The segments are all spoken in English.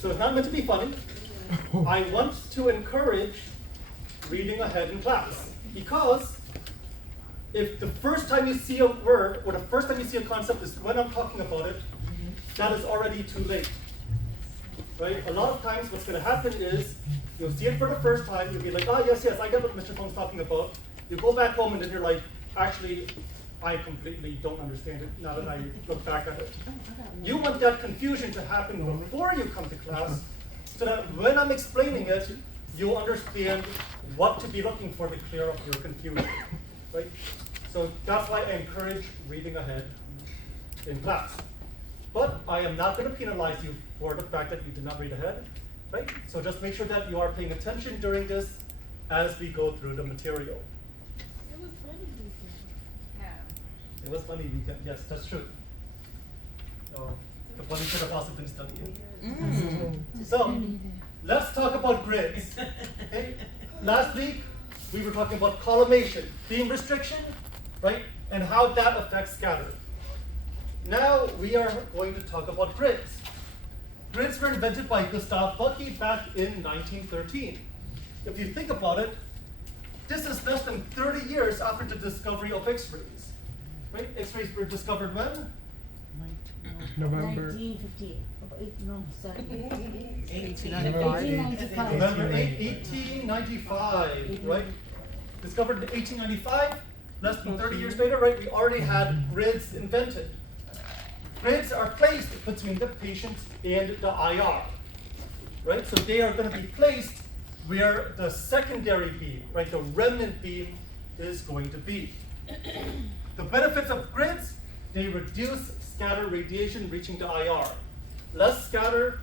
So it's not meant to be funny. I want to encourage reading ahead in class, because if the first time you see a word or the first time you see a concept is when I'm talking about it, that is already too late. Right? A lot of times what's going to happen is you'll see it for the first time, you'll be like, oh yes, I get what Mr. Phung's talking about. You go back home and then you're like, actually, I completely don't understand it now that I look back at it. You want that confusion to happen before you come to class, so that when I'm explaining it, you'll understand what to be looking for to clear up your confusion. Right? So that's why I encourage reading ahead in class. But I am not going to penalize you for the fact that you did not read ahead. Right? So just make sure that you are paying attention during this as we go through the material. It was funny weekend. Yeah. It was funny weekend. Yes, that's true. Oh, the funny could have also been studying. So let's talk about grids. Okay? Last week we were talking about collimation, beam restriction, right? And how that affects scatter. Now we are going to talk about grids. Grids were invented by Gustav Bucky back in 1913. If you think about it, this is less than 30 years after the discovery of X-rays. Right? X-rays were discovered when? November 1958. No, sorry. 1895. November 1895, right? Discovered in 1895, less than 30 years later, right? We already had grids invented. Grids are placed between the patient and the IR, right? So they are going to be placed where the secondary beam, right, the remnant beam is going to be. The benefits of grids, they reduce scatter radiation reaching the IR. Less scatter,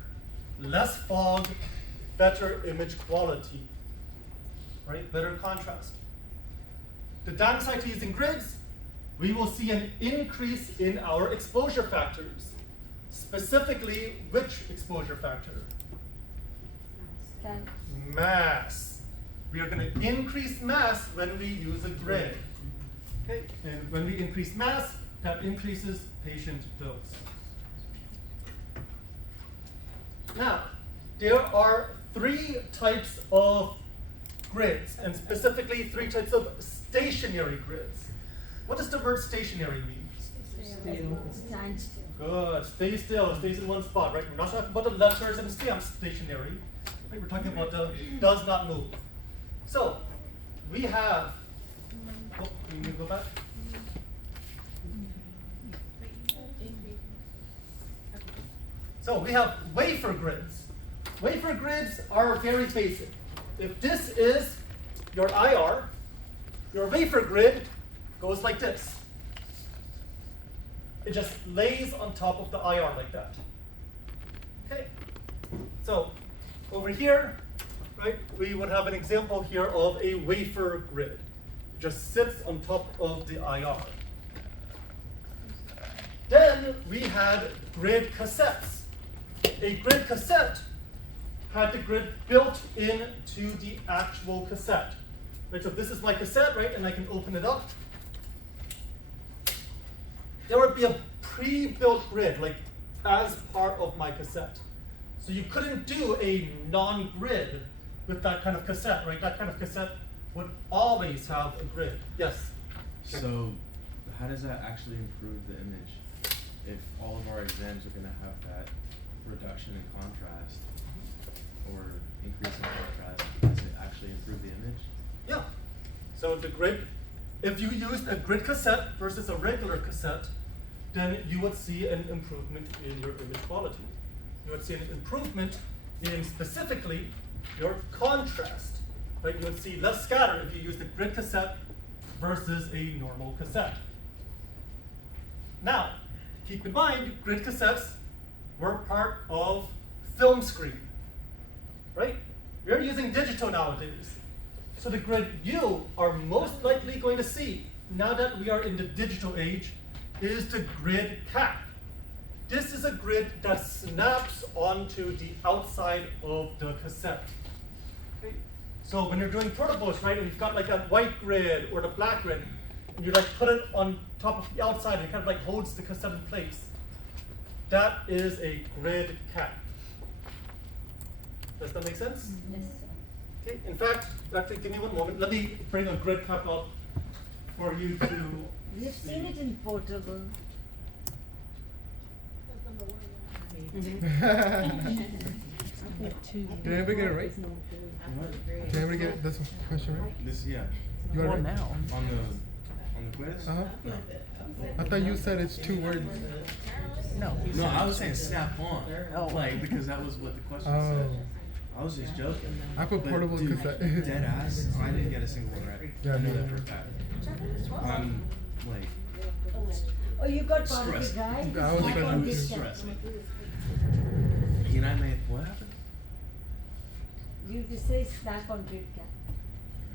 less fog, better image quality, right? Better contrast. The downside to using grids, we will see an increase in our exposure factors. Specifically, which exposure factor? Mass. We are going to increase mass when we use a grid. Okay? And when we increase mass, that increases patient dose. Now, there are 3 types of grids, and specifically 3 types of stationary grids. What does the word stationary mean? Stand still. Good. Stay still. Stays in one spot, right? We're not talking about the letters and stamps stationary. Right? We're talking about the does not move. So, we have. Oh, can you go back? So we have wafer grids. Wafer grids are very basic. If this is your IR, your wafer grid goes like this. It just lays on top of the IR like that. Okay. So over here, right, we would have an example here of a wafer grid. It just sits on top of the IR. Then we had grid cassettes. A grid cassette had the grid built into the actual cassette. Right, so this is my cassette, right, and I can open it up. There would be a pre-built grid, like as part of my cassette. So you couldn't do a non-grid with that kind of cassette, right? That kind of cassette would always have a grid. Yes? So how does that actually improve the image if all of our exams are going to have that reduction in contrast or increase in contrast? Does it actually improve the image? Yeah. So the grid, if you used a grid cassette versus a regular cassette, then you would see an improvement in your image quality. You would see an improvement in specifically your contrast. Right? You would see less scatter if you used a grid cassette versus a normal cassette. Now, keep in mind, grid cassettes were part of film screen. Right? We're using digital nowadays. So the grid you are most likely going to see, now that we are in the digital age, is the grid cap. This is a grid that snaps onto the outside of the cassette. Okay? So when you're doing protoboards, right, and you've got like that white grid or the black grid, and you like put it on top of the outside and it kind of like holds the cassette in place. That is a grid cap. Does that make sense? Yes, sir. Okay, in fact, actually, give me one moment. Let me bring a grid cap up for you to We have seen it in portable. Did anybody get it right? Did anybody get this question right? This, yeah. You got it right? now. On the quiz? Uh-huh. No. I thought you said it's 2 words. No. you No, said- I was saying snap on. Oh. Like, because that was what the question Oh. said. I was just joking. I put But, portable dude, cassette. dead ass. I didn't get a single one right. Yeah, I know me that for a neither. fact. I'm like Oh, you got part of it stressed. right? I was Snack trying on to grid do- cap. stressed. He and I made what happened? You just say snack on grid cap.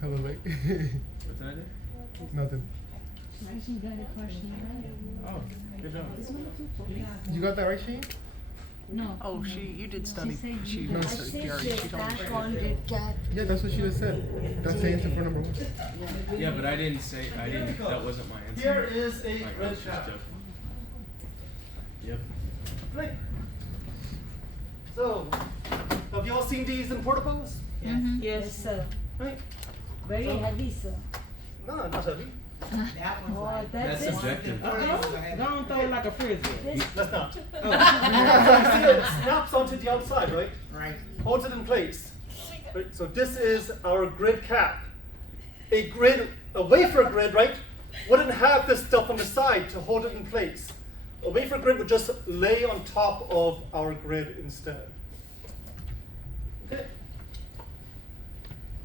Hella late. What did I do? Nothing. She got a question right. Oh, good job. You got that right, Shane? No. Oh, you did study. said She you- No, I did study say PRE. say She told me. snack on grid cap. Yeah, that's what she just said. That's the answer for number 1. Yeah, but I didn't say, that wasn't my answer. Here is a Like, I grid was just cap. joking. Yep. Great. So, have you all seen these in portables? Mhm. Yes, sir. Right? Very So- heavy, sir. No, not heavy. That one's Oh, like. that's That's it. subjective. Go on, throw it like a frisbee. This, Let's not. So you see it snaps onto the outside, right? Right. Holds it in place. Right? So this is our grid cap. A wafer grid, right, wouldn't have this stuff on the side to hold it in place. A wafer grid would just lay on top of our grid instead. Okay.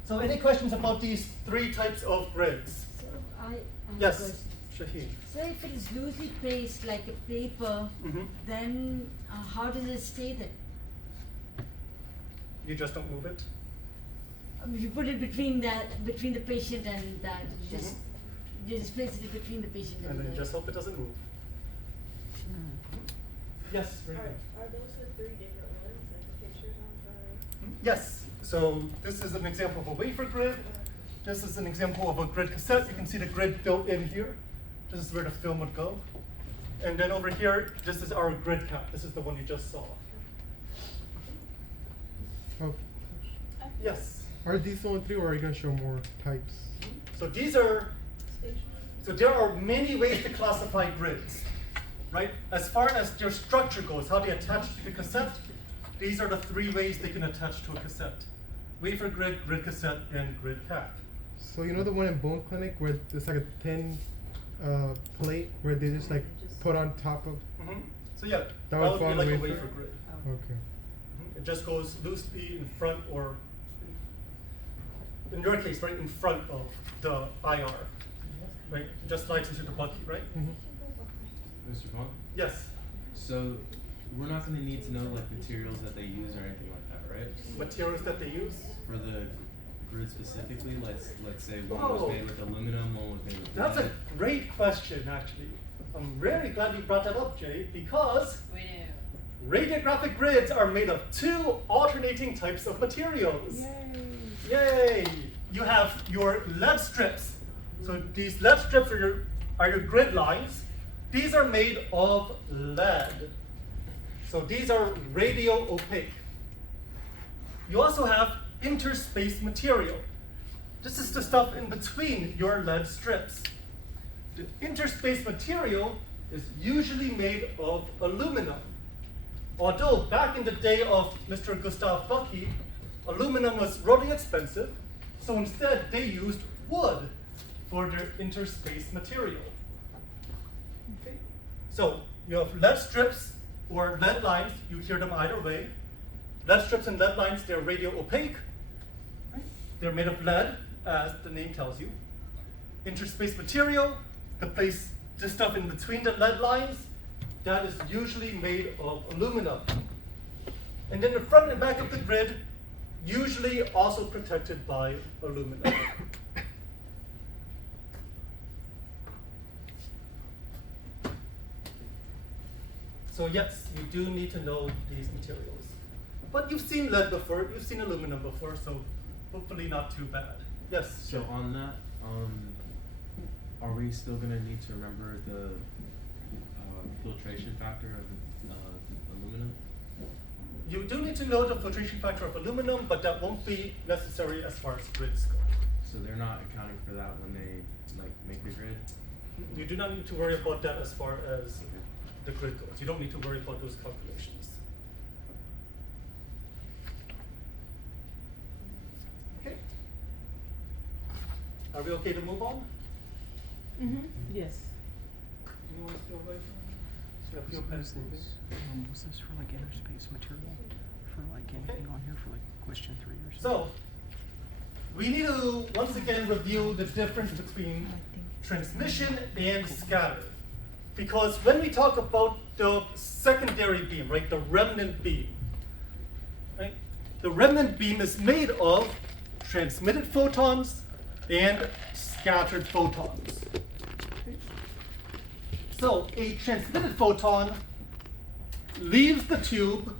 So any questions about these 3 types of grids? so I have a Yes, question. Shaheen. So if it is loosely placed like a paper, Mhm. then how does it stay then? You just don't move it. You put it between the patient and that. You just place it between the patient And and then the. just hope it doesn't move. Yes, Rachel. Are those the 3 different ones, like the pictures on the? Yes, so this is an example of a wafer grid. This is an example of a grid cassette. You can see the grid built in here. This is where the film would go. And then over here, this is our grid cap. This is the one you just saw. Oh. Yes. Are these the only 3 or are you going to show more types? So there are many ways to classify grids, right? As far as their structure goes, how they attach to the cassette, these are the 3 ways they can attach to a cassette. Wafer grid, grid cassette, and grid cap. So you know the one in Bone Clinic where there's like a thin plate where they just like put on top of? Mhm. So yeah, that would would fall be on like the a wafer? wafer grid. Okay. It just goes loosely in front or, in your case, right in front of the IR, right? It just slides into the bucket, right? Mm-hmm. Mr. Phung? Yes. So, we're not gonna need to know like materials that they use or anything like that, right? Materials that they use. For the grid specifically, let's say one Oh. was made with aluminum, one was made with That's a lead. great question, actually. I'm really glad you brought that up, Jay, because We do. radiographic grids are made of 2 alternating types of materials. Yay! You have your lead strips. So these lead strips are your grid lines. These are made of lead. So these are radio opaque. You also have interspace material. This is the stuff in between your lead strips. The interspace material is usually made of aluminum. Although back in the day of Mr. Gustav Bucky, aluminum was really expensive, so instead they used wood for their interspace material. Okay. So you have lead strips or lead lines, you hear them either way. Lead strips and lead lines, they're radio opaque. Right? They're made of lead, as the name tells you. Interspace material, the stuff in between the lead lines, that is usually made of aluminum. And then the front and back of the grid, usually also protected by aluminum. So yes, you do need to know these materials. But you've seen lead before, you've seen aluminum before, so hopefully not too bad. Yes? So on that, are we still gonna need to remember the filtration factor of You do need to know the filtration factor of aluminum, but that won't be necessary as far as grids go. So they're not accounting for that when they like make the grid? You do not need to worry about that as far as the grid goes. You don't need to worry about those calculations. Okay. Are we okay to move on? Yes. Anyone still right? So a few pens moving. Was this for like interspace material? For like anything on here for like question 3 or something? So, we need to once again review the difference between transmission and scatter. Because when we talk about the secondary beam, right, the remnant beam, right, the remnant beam is made of transmitted photons and scattered photons. So a transmitted photon leaves the tube,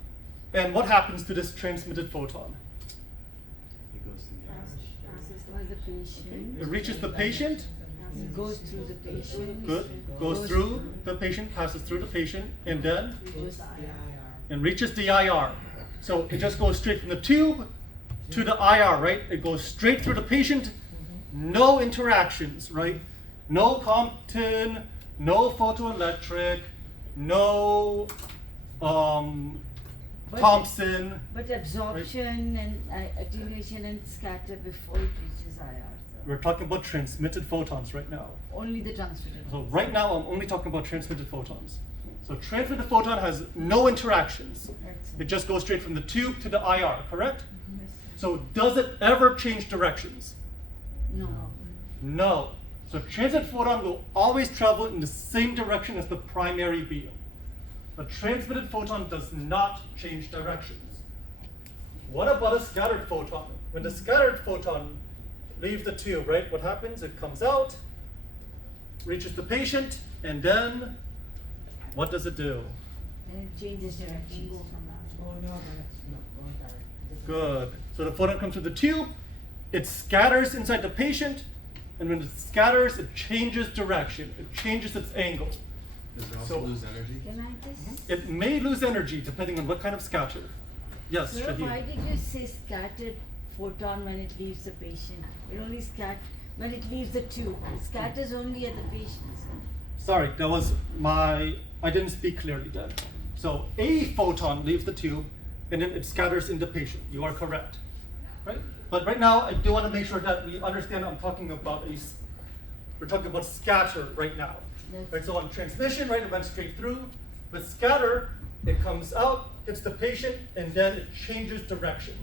and what happens to this transmitted photon? It goes to the Was the patient. It reaches the patient, Goes through the patient. good, goes through the patient, passes through the patient, and then and reaches the IR. So it just goes straight from the tube to the IR, right? It goes straight through the patient, no interactions, right? No Compton, no photoelectric, no But- Thompson. But absorption and attenuation and scatter before it reaches IR. So We're talking about transmitted photons right now. only the transmitted. So right now I'm only talking about transmitted photons. So transmitted photon has no interactions. It just goes straight from the tube to the IR, correct? So does it ever change directions? No. No. So transmitted photon will always travel in the same direction as the primary beam. The transmitted photon does not change directions. What about a scattered photon? When the scattered photon leaves the tube, right, what happens? It comes out, reaches the patient, and then what does it do? And it changes directions. Good. So the photon comes through the tube, it scatters inside the patient, and when it scatters, it changes direction. It changes its angle. Does it also So- lose energy? Can I just? It may lose energy depending on what kind of scatter. Yes, Sir, why Shahid. did you say scattered photon when it leaves the patient? It only when it leaves the tube. It scatters only at the patient. Sorry, that was I didn't speak clearly then. So a photon leaves the tube and then it scatters in the patient. You are correct. Right? But right now I do want to make sure that we understand I'm talking about we're talking about scatter right now. Right, so on transmission, right, it went straight through. With scatter, it comes out, hits the patient, and then it changes direction.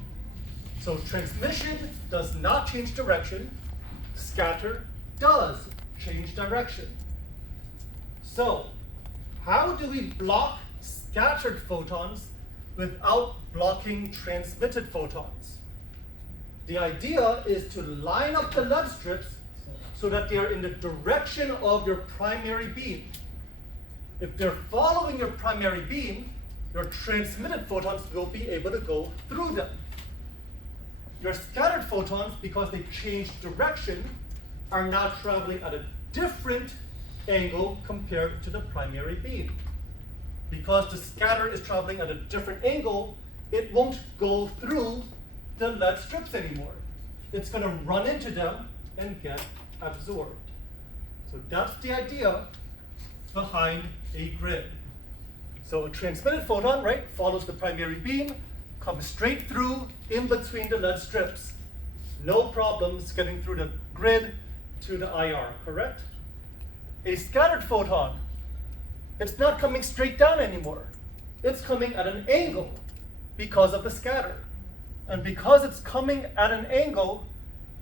So transmission does not change direction. Scatter does change direction. So, how do we block scattered photons without blocking transmitted photons? The idea is to line up the lead strips so that they are in the direction of your primary beam. If they're following your primary beam, your transmitted photons will be able to go through them. Your scattered photons, because they changed direction, are now traveling at a different angle compared to the primary beam. Because the scatter is traveling at a different angle, it won't go through the lead strips anymore. It's going to run into them and get absorbed. So that's the idea behind a grid. So a transmitted photon, right, follows the primary beam, comes straight through in between the lead strips. No problems getting through the grid to the IR, correct? A scattered photon, it's not coming straight down anymore. It's coming at an angle because of the scatter. And because it's coming at an angle,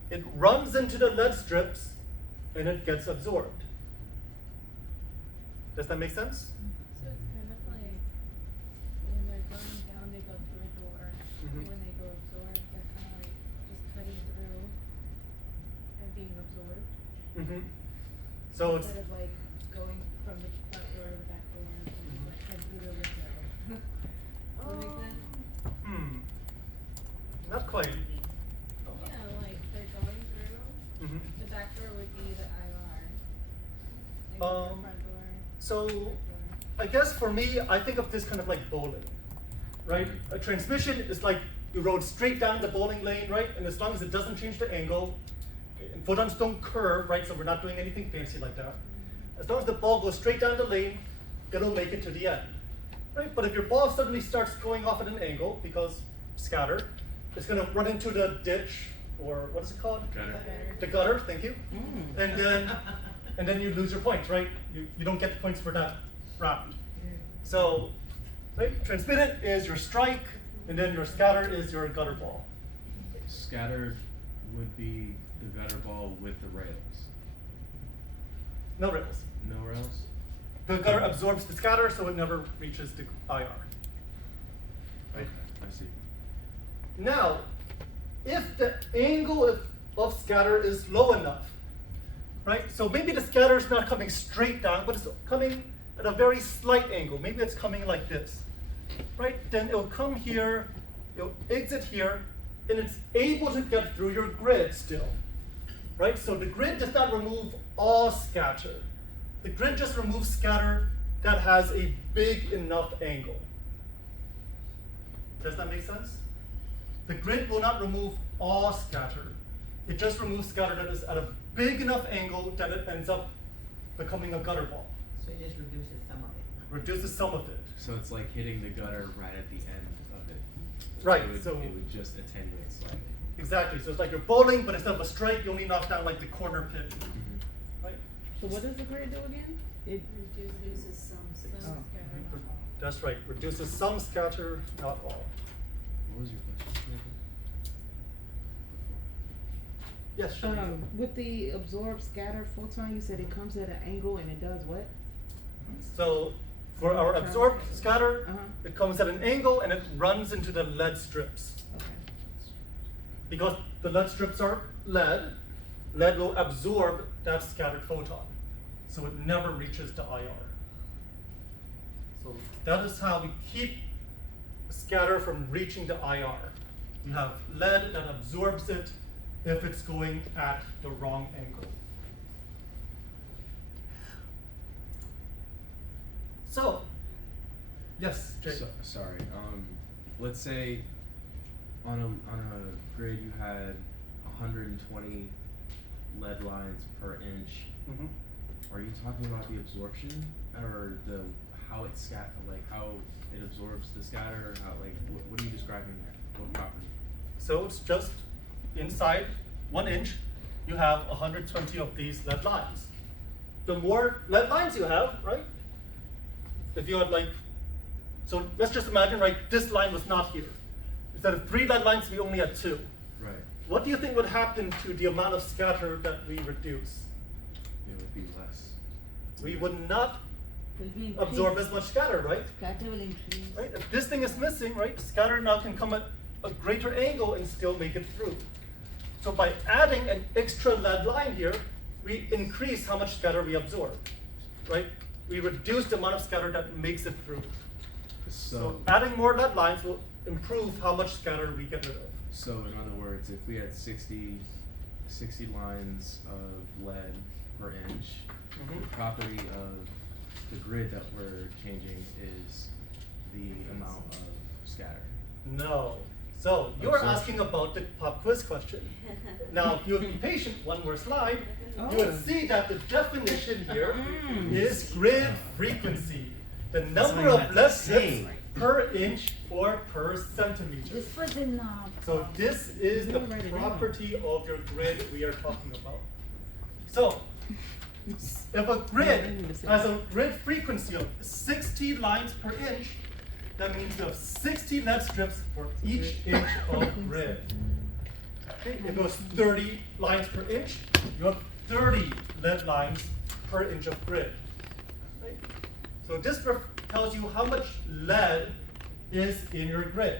it runs into the lead strips and it gets absorbed. Does that make sense? So it's kind of like when they're going down, they go through a door. Mhm. When they go absorbed, they're kind of like just cutting through and being absorbed. Mm-hmm. So it's, Instead of like going from the front door to the back door and like head through the window. Does that make sense? not quite. Yeah, like they're going through. Mhm. The back door would be the IR. Like the Um, front door. So back door. I guess for me, I think of this kind of like bowling. right? A transmission is like you rode straight down the bowling lane, right? And as long as it doesn't change the angle, and photons don't curve, right? So we're not doing anything fancy like that. As long as the ball goes straight down the lane, it'll make it to the end, right? But if your ball suddenly starts going off at an angle because scatter, it's gonna run into the ditch, or what is it called? Gutter. The gutter, thank you. And then you lose your points, right? You don't get the points for that round. So, right, transmitted is your strike, and then your scatter is your gutter ball. Scattered would be the gutter ball with the rails. No rails. No rails? The gutter absorbs the scatter, so it never reaches the IR. Right? I see. Now, if the angle of scatter is low enough, right? So maybe the scatter is not coming straight down, but it's coming at a very slight angle. Maybe it's coming like this, right? Then it'll come here, it'll exit here, and it's able to get through your grid still, right? So the grid does not remove all scatter. The grid just removes scatter that has a big enough angle. Does that make sense? The grid will not remove all scatter. It just removes scatter that is at a big enough angle that it ends up becoming a gutter ball. So it just reduces some of it. Reduces some of it. So it's like hitting the gutter right at the end of it. Right, It so would just attenuate slightly. exactly. So it's like you're bowling, but instead of a strike, you only knock down like the corner pin. Right? So what does the grid do again? It Reduces some scatter, not all. That's right. Reduces some scatter, not all. What was your question? Yes, sure. with the absorbed scatter photon, you said it comes at an angle and it does what? So for our absorbed scatter, Uh-huh. it comes at an angle and it runs into the lead strips. Okay. Because the lead strips are lead will absorb that scattered photon. So it never reaches the IR. So that is how we keep scatter from reaching the IR. You have lead that absorbs it if it's going at the wrong angle. So, yes, Jay. Sorry. Let's say on a grid you had 120 lead lines per inch. Mhm. Are you talking about the absorption or how it how it absorbs the scatter? How what are you describing there? What property? So it's just inside 1 inch, you have 120 of these lead lines. The more lead lines you have, right? If you had so let's just imagine, right, this line was not here. Instead of 3 lead lines, we only had 2. Right. What do you think would happen to the amount of scatter that we reduce? It would be less. We would not Will be absorb increased. as much scatter, right? Scatter will increase. Right? If this thing is missing, right, scatter now can come at a greater angle and still make it through. So by adding an extra lead line here, we increase how much scatter we absorb, right? We reduce the amount of scatter that makes it through. So adding more lead lines will improve how much scatter we get rid of. So in other words, if we had 60 lines of lead per inch, Mhm. the property of the grid that we're changing is the amount of scatter. No. So you're Absorption. asking about the pop quiz question. Now, if you would be patient, one more slide, you would see that the definition here is grid frequency. The number all you of had to lead say. strips per inch or per centimeter. This was in So this is the You write it down. property of your grid we are talking about. So if a grid has a grid frequency of 60 lines per inch, that means you have 60 lead strips for each inch of grid. Okay, if it was 30 lines per inch, you have 30 lead lines per inch of grid. Right? So this tells you how much lead is in your grid.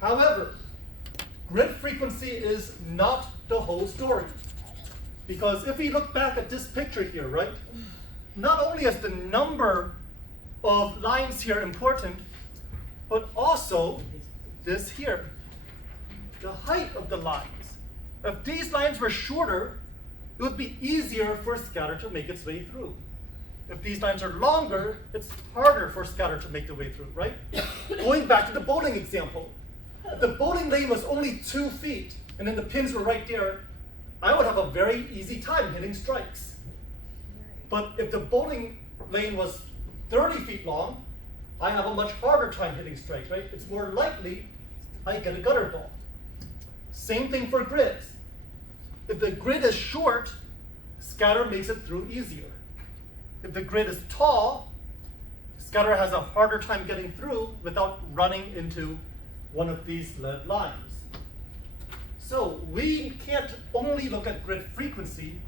However, grid frequency is not the whole story. Because if we look back at this picture here, right? Not only is the number of lines here important, but also this here, the height of the lines. If these lines were shorter, it would be easier for scatter to make its way through. if these lines are longer, it's harder for scatter to make the way through, right? Going back to the bowling example, if the bowling lane was only 2 feet and then the pins were right there, I would have a very easy time hitting strikes. But if the bowling lane was 30 feet long, I have a much harder time hitting strikes, right? It's more likely I get a gutter ball. Same thing for grids. If the grid is short, scatter makes it through easier. If the grid is tall, scatter has a harder time getting through without running into one of these lead lines. So we can't only look at grid frequency,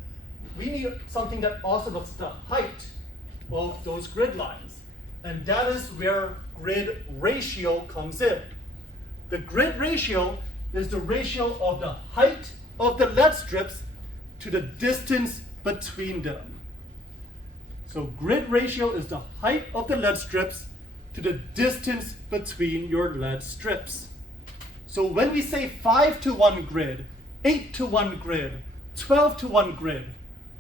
we need something that also looks at the height of those grid lines. And that is where grid ratio comes in. The grid ratio is the ratio of the height of the lead strips to the distance between them. So grid ratio is the height of the lead strips to the distance between your lead strips. So when we say 5-to-1 grid, 8-to-1 grid, 12-to-1 grid,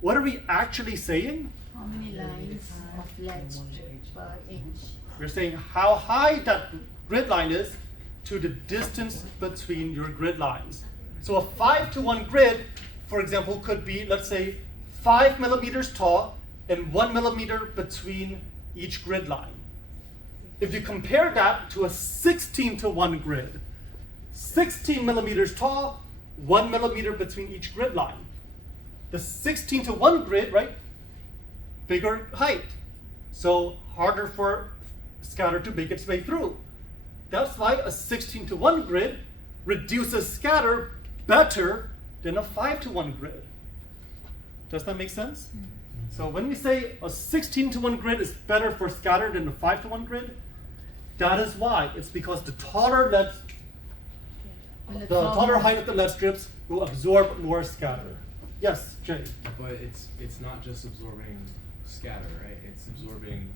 what are we actually saying? How many lines of lead strip per inch? We're saying how high that grid line is to the distance between your grid lines. So a 5-to-1 grid, for example, could be, let's say, 5 millimeters tall and 1 millimeter between each grid line. If you compare that to a 16-to-1 grid, 16 millimeters tall, 1 millimeter between each grid line. The 16-to-1 grid, right? Bigger height. So harder for scatter to make its way through. That's why a 16-to-1 grid reduces scatter better than a 5-to-1 grid. Does that make sense? So when we say a 16-to-1 grid is better for scatter than a 5-to-1 grid, that is why. It's because the taller height of the lead strips will absorb more scatter. Yes, Jay. But it's not just absorbing scatter, right? It's absorbing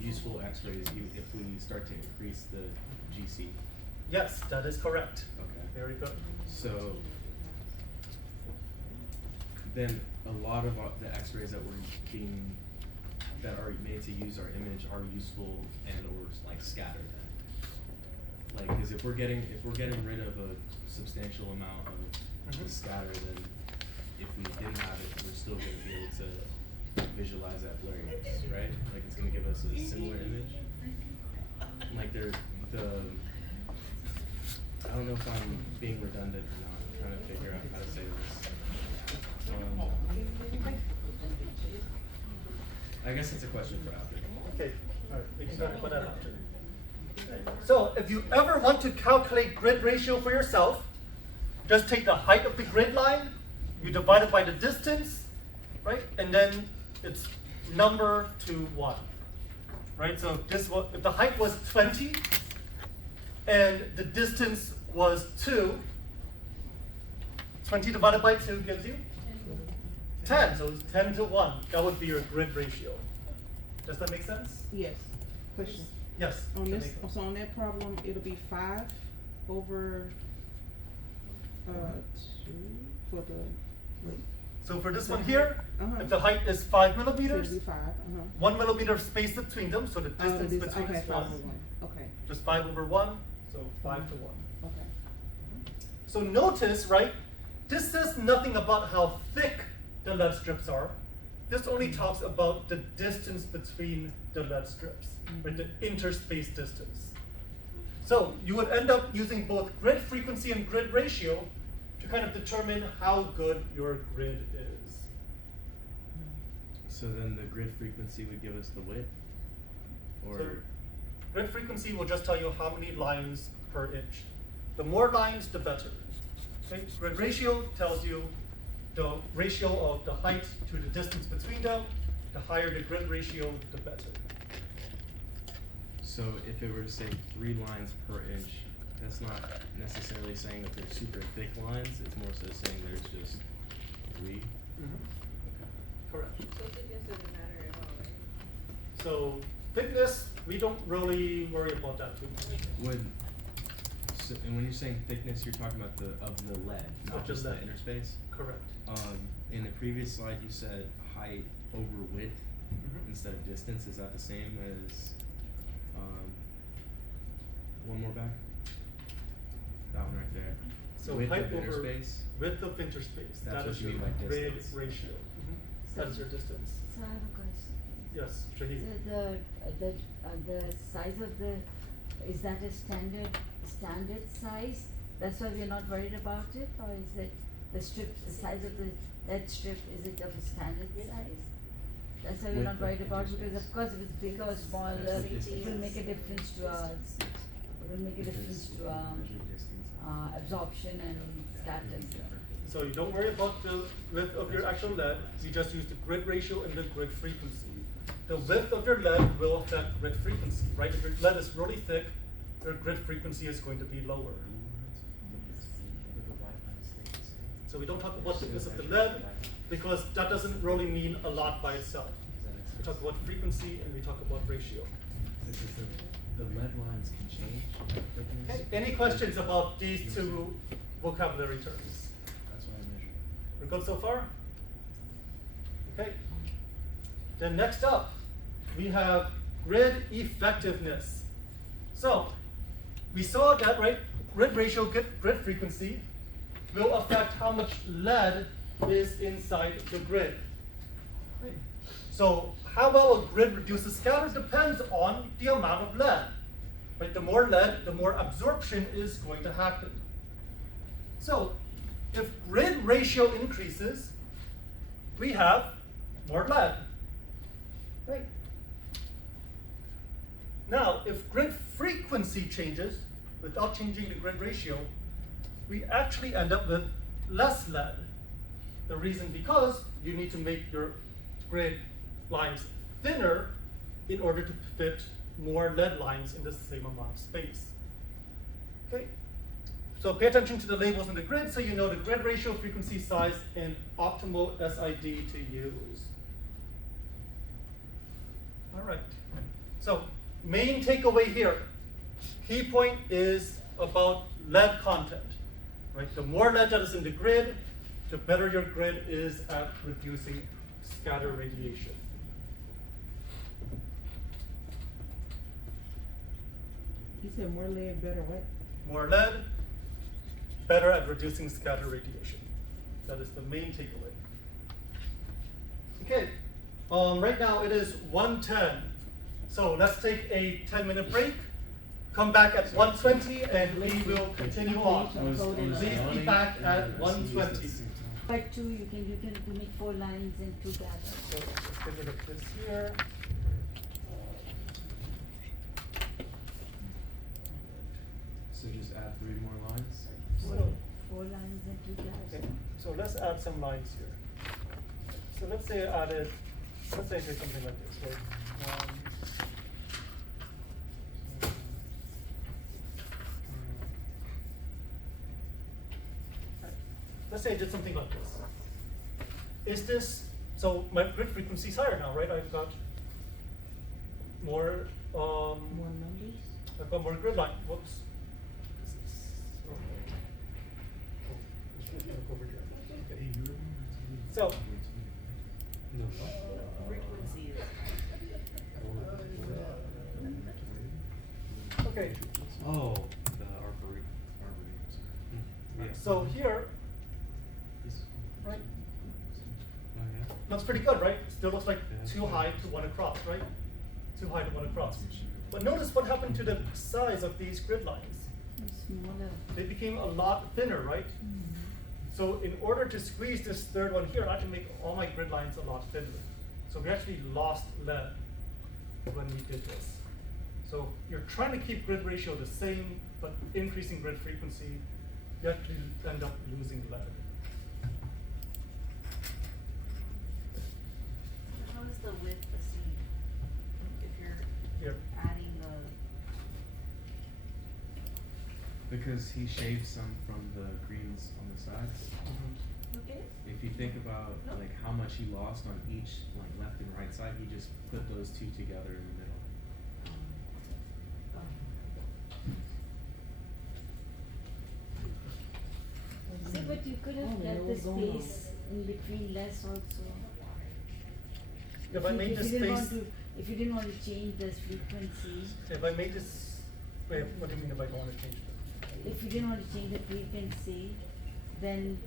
useful X-rays if we start to increase the GC. Yes, that is correct. Okay. Very good. So then a lot of the X-rays that are made to use our image are useful and or like scatter then. Like, because if we're getting rid of a substantial amount of the scatter, then if we didn't have it, we're still going to be able to visualize that blurriness, right? Like it's going to give us a similar image. Like I don't know if I'm being redundant or not. I'm trying to figure out how to say this. I guess it's a question for after. Okay, all right, we can talk about that after. So if you ever want to calculate grid ratio for yourself, just take the height of the grid line, you divide it by the distance, right? And then it's number to 1, right? So if the height was 20 and the distance was 2, 20 divided by 2 gives you 10, so it's 10-to-1. That would be your grid ratio. Does that make sense? Yes. Question. Yes. On that this, makes sense. so on that problem, it'll be 5 over 2 for the. So for this one here, Uh-huh. if the height is 5 millimeters, It'll be 5. 1 millimeter of space between them, so the distance between okay, is 5 1. over 1. Okay. Just 5 over 1, so 5-to-1. Okay. So notice, right, this says nothing about how thick the lead strips are. This only talks about the distance between the lead strips, right, the interspace distance. So you would end up using both grid frequency and grid ratio to kind of determine how good your grid is. So then the grid frequency would give us the width? Or So grid frequency will just tell you how many lines per inch. The more lines, the better. Okay? Grid ratio tells you the ratio of the height to the distance between them. The higher the grid ratio, the better. so if it were to say 3 lines per inch, that's not necessarily saying that they're super thick lines, it's more so saying there's just 3. Correct. So thickness doesn't matter at all, right? So thickness, we don't really worry about that too much. And when you're saying thickness, you're talking about the lead, not Of the just the lead. interspace? Correct. In the previous slide, you said height over width. Mhm. instead of distance, is that the same as, one more back? That one right there. So Width height of over interspace? width of interspace. That's That what is you your mean by grade distance. ratio. That is your distance. So I have a question. Yes, Shahid. So the size of the, is that a standard size? That's why we're not worried about it, or is it the strip, the size of the lead strip, is it of a standard size? That's why we're Width not of worried about it, because interspace. of course if it's bigger or smaller, That's the it distance. will make a difference to us. It will make a difference to absorption and scatters. So you don't worry about the width of your actual lead, you just use the grid ratio and the grid frequency. The width of your lead will affect grid frequency, right? If your lead is really thick, your grid frequency is going to be lower. So we don't talk about thickness of the lead because that doesn't really mean a lot by itself. We talk about frequency and we talk about ratio. The lead lines can change thickness? Okay, any questions about these two vocabulary terms? That's what I measured. We're good so far? Okay. Then next up, we have grid effectiveness. So, we saw that, right? Grid ratio, grid frequency will affect how much lead is inside the grid. So, how well a grid reduces scatter depends on the amount of lead. Right? The more lead, the more absorption is going to happen. So, if grid ratio increases, we have more lead. Right? Now, if grid frequency changes without changing the grid ratio, we actually end up with less lead. The reason because you need to make your grid lines thinner in order to fit more lead lines in the same amount of space. Okay? So pay attention to the labels in the grid so you know the grid ratio, frequency, size, and optimal SID to use. All right. So main takeaway here, key point is about lead content. Right? The more lead that is in the grid, the better your grid is at reducing scatter radiation. You said more lead, better what? More lead, better at reducing scatter radiation. That is the main takeaway. Okay, right now it is 1:10. So let's take a 10-minute break. Come back at 1:20 and we will continue on. Please be back at 1:20. By two, you can make 4 lines and 2 gathers. So let's get rid of this here. So just add 3 more lines? So, 4 lines and 2 gathers. okay, so let's add some lines here. So let's say I did something like this, right? Let's say I did something like this. Is this, so my grid frequency is higher now, right? I've got more, More numbers? I've got more grid line. Whoops. Look over here. Okay. So, Frequency is. okay. Oh, the arboretum. Yeah. So here, right? Oh, yeah. Looks pretty good, right? Still looks like Yeah, too that's high right. to one across, right? Too high to one across. But notice what happened to the size of these grid lines. Smaller. They became a lot thinner, right? So in order to squeeze this third one here, I have to make all my grid lines a lot thinner. So we actually lost lead when we did this. So you're trying to keep grid ratio the same, but increasing grid frequency, you actually end up losing lead. How is the width the same? If you're Here. adding the, Because he shaved some from the greens on the sides. okay? If you think about No. like how much he lost on each like left and right side, he just put those two together in the middle. See, but you could have Oh, kept no, the it's going on. space in between less also. if I made this if you didn't want space, to, if you didn't want to change this frequency, if I made this, wait, what do you mean if I don't want to change it? if you didn't want to change the frequency, then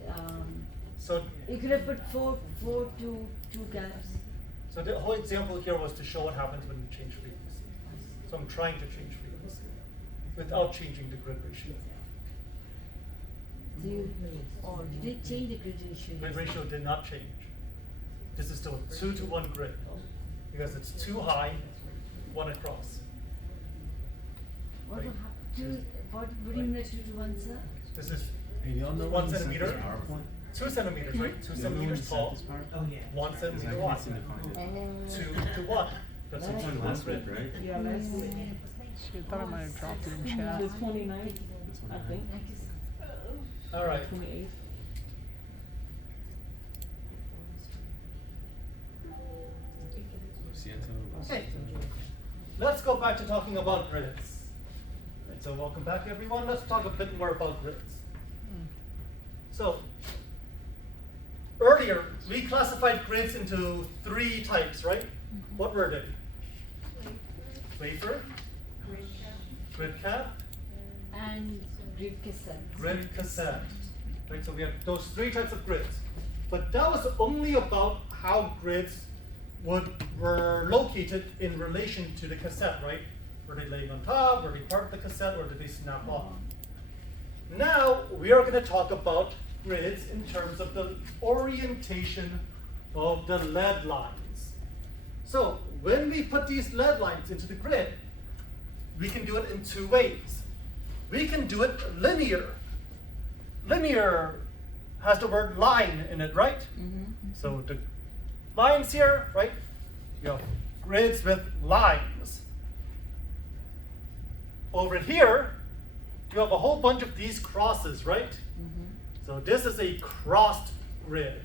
So, you could have put two gaps. so the whole example here was to show what happens when you change frequency. So I'm trying to change frequency without changing the grid ratio. So you, or did it change the grid ratio? Grid ratio did not change. This is still a 2-to-1 grid because it's 2 high, 1 across. What will happen? What do you mean by 2 to 1, sir? This is Hey, do y'all know 1 when you sent centimeter, this PowerPoint? 2 centimeters, right? 2 Do y'all know when you centimeters sent tall, this PowerPoint? Oh, yeah. 1 'Cause I centimeter can't wide. seem to find it. 2 to 1. That's a Sometime 2-to-1 last week, grid. right? Yeah, last week. Shit, I thought I might have dropped it in chat. The 29th, This one, I right? think. All right. 28th. Lo siento. Okay. Let's go back to talking about grids. Right, so welcome back, everyone. Let's talk a bit more about grids. So, earlier, we classified grids into 3 types, right? What were they? Wafer, grid cap, And grid cassette. grid cassette. Right, so we have those 3 types of grids. But that was only about how grids were located in relation to the cassette, right? Were they laying on top, were they part of the cassette, or did they snap off? Now we are going to talk about grids in terms of the orientation of the lead lines. So when we put these lead lines into the grid, we can do it in 2 ways. We can do it linear. Linear has the word line in it, right? So the lines here, right? You have grids with lines. Over here, you have a whole bunch of these crosses, right? So this is a crossed grid.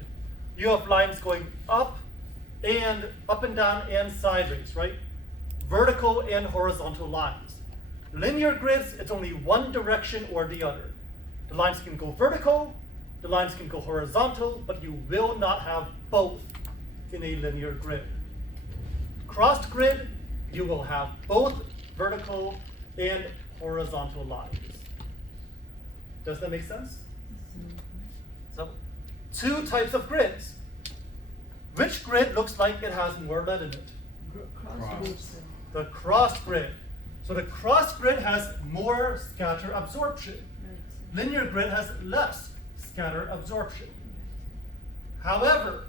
You have lines going up and down and sideways, right? Vertical and horizontal lines. Linear grids, it's only one direction or the other. The lines can go vertical, the lines can go horizontal, but you will not have both in a linear grid. Crossed grid, you will have both vertical and horizontal lines. Does that make sense? So, 2 types of grids. Which grid looks like it has more lead in it? Crossed. The crossed grid. So the crossed grid has more scatter absorption. Linear grid has less scatter absorption. However,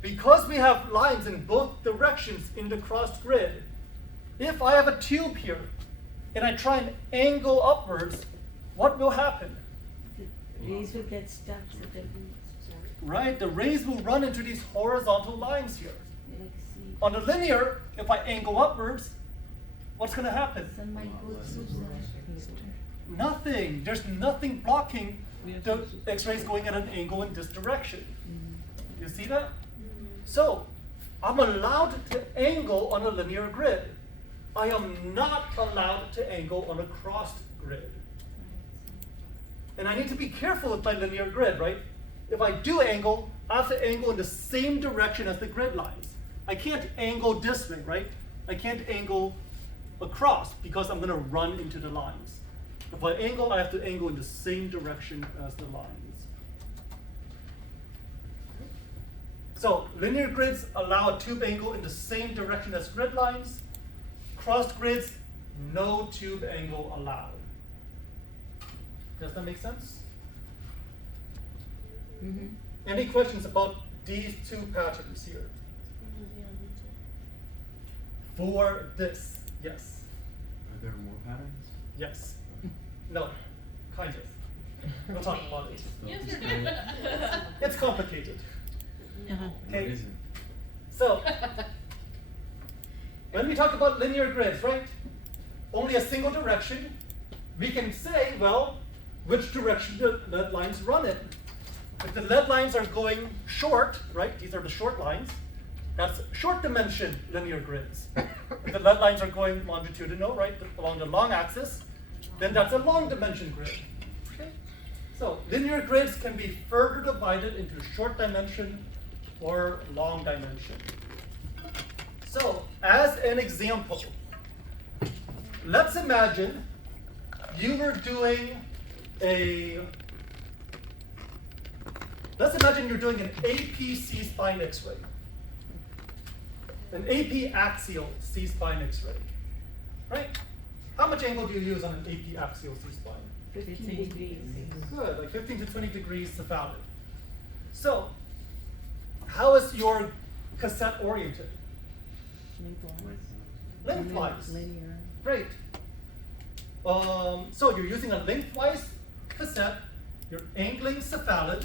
because we have lines in both directions in the crossed grid, if I have a tube here and I try and angle upwards, what will happen? The rays will get stuck, so that Right, the rays will run into these horizontal lines here. like see, On the linear, if I angle upwards, what's going to happen? sun might go through some. Nothing. There's nothing blocking the X-rays going at an angle in this direction. You see that? So, I'm allowed to angle on a linear grid. I am not allowed to angle on a crossed grid. And I need to be careful with my linear grid, right? If I do angle, I have to angle in the same direction as the grid lines. I can't angle this way, right? I can't angle across because I'm going to run into the lines. If I angle, I have to angle in the same direction as the lines. So linear grids allow a tube angle in the same direction as grid lines. Crossed grids, no tube angle allowed. Does that make sense? Any questions about these 2 patterns here? For this, yes. Are there more patterns? Yes. No, kind of. We'll talk about it. It's complicated. What Okay, is it? so when we talk about linear grids, right? Only a single direction. We can say, well, which direction the lead lines run in. If the lead lines are going short, right? These are the short lines. That's short dimension linear grids. If the lead lines are going longitudinal, right, along the long axis, then that's a long dimension grid. Okay? So linear grids can be further divided into short dimension or long dimension. So, as an example, let's imagine you were doing let's imagine you're doing an AP C-spine X-ray. An AP axial C-spine X-ray, right? How much angle do you use on an AP axial C-spine? 15 degrees. Good, like 15 to 20 degrees cephalic. So, how is your cassette oriented? Lengthwise. Linear. Great. So you're using a lengthwise cassette, you're angling cephalic.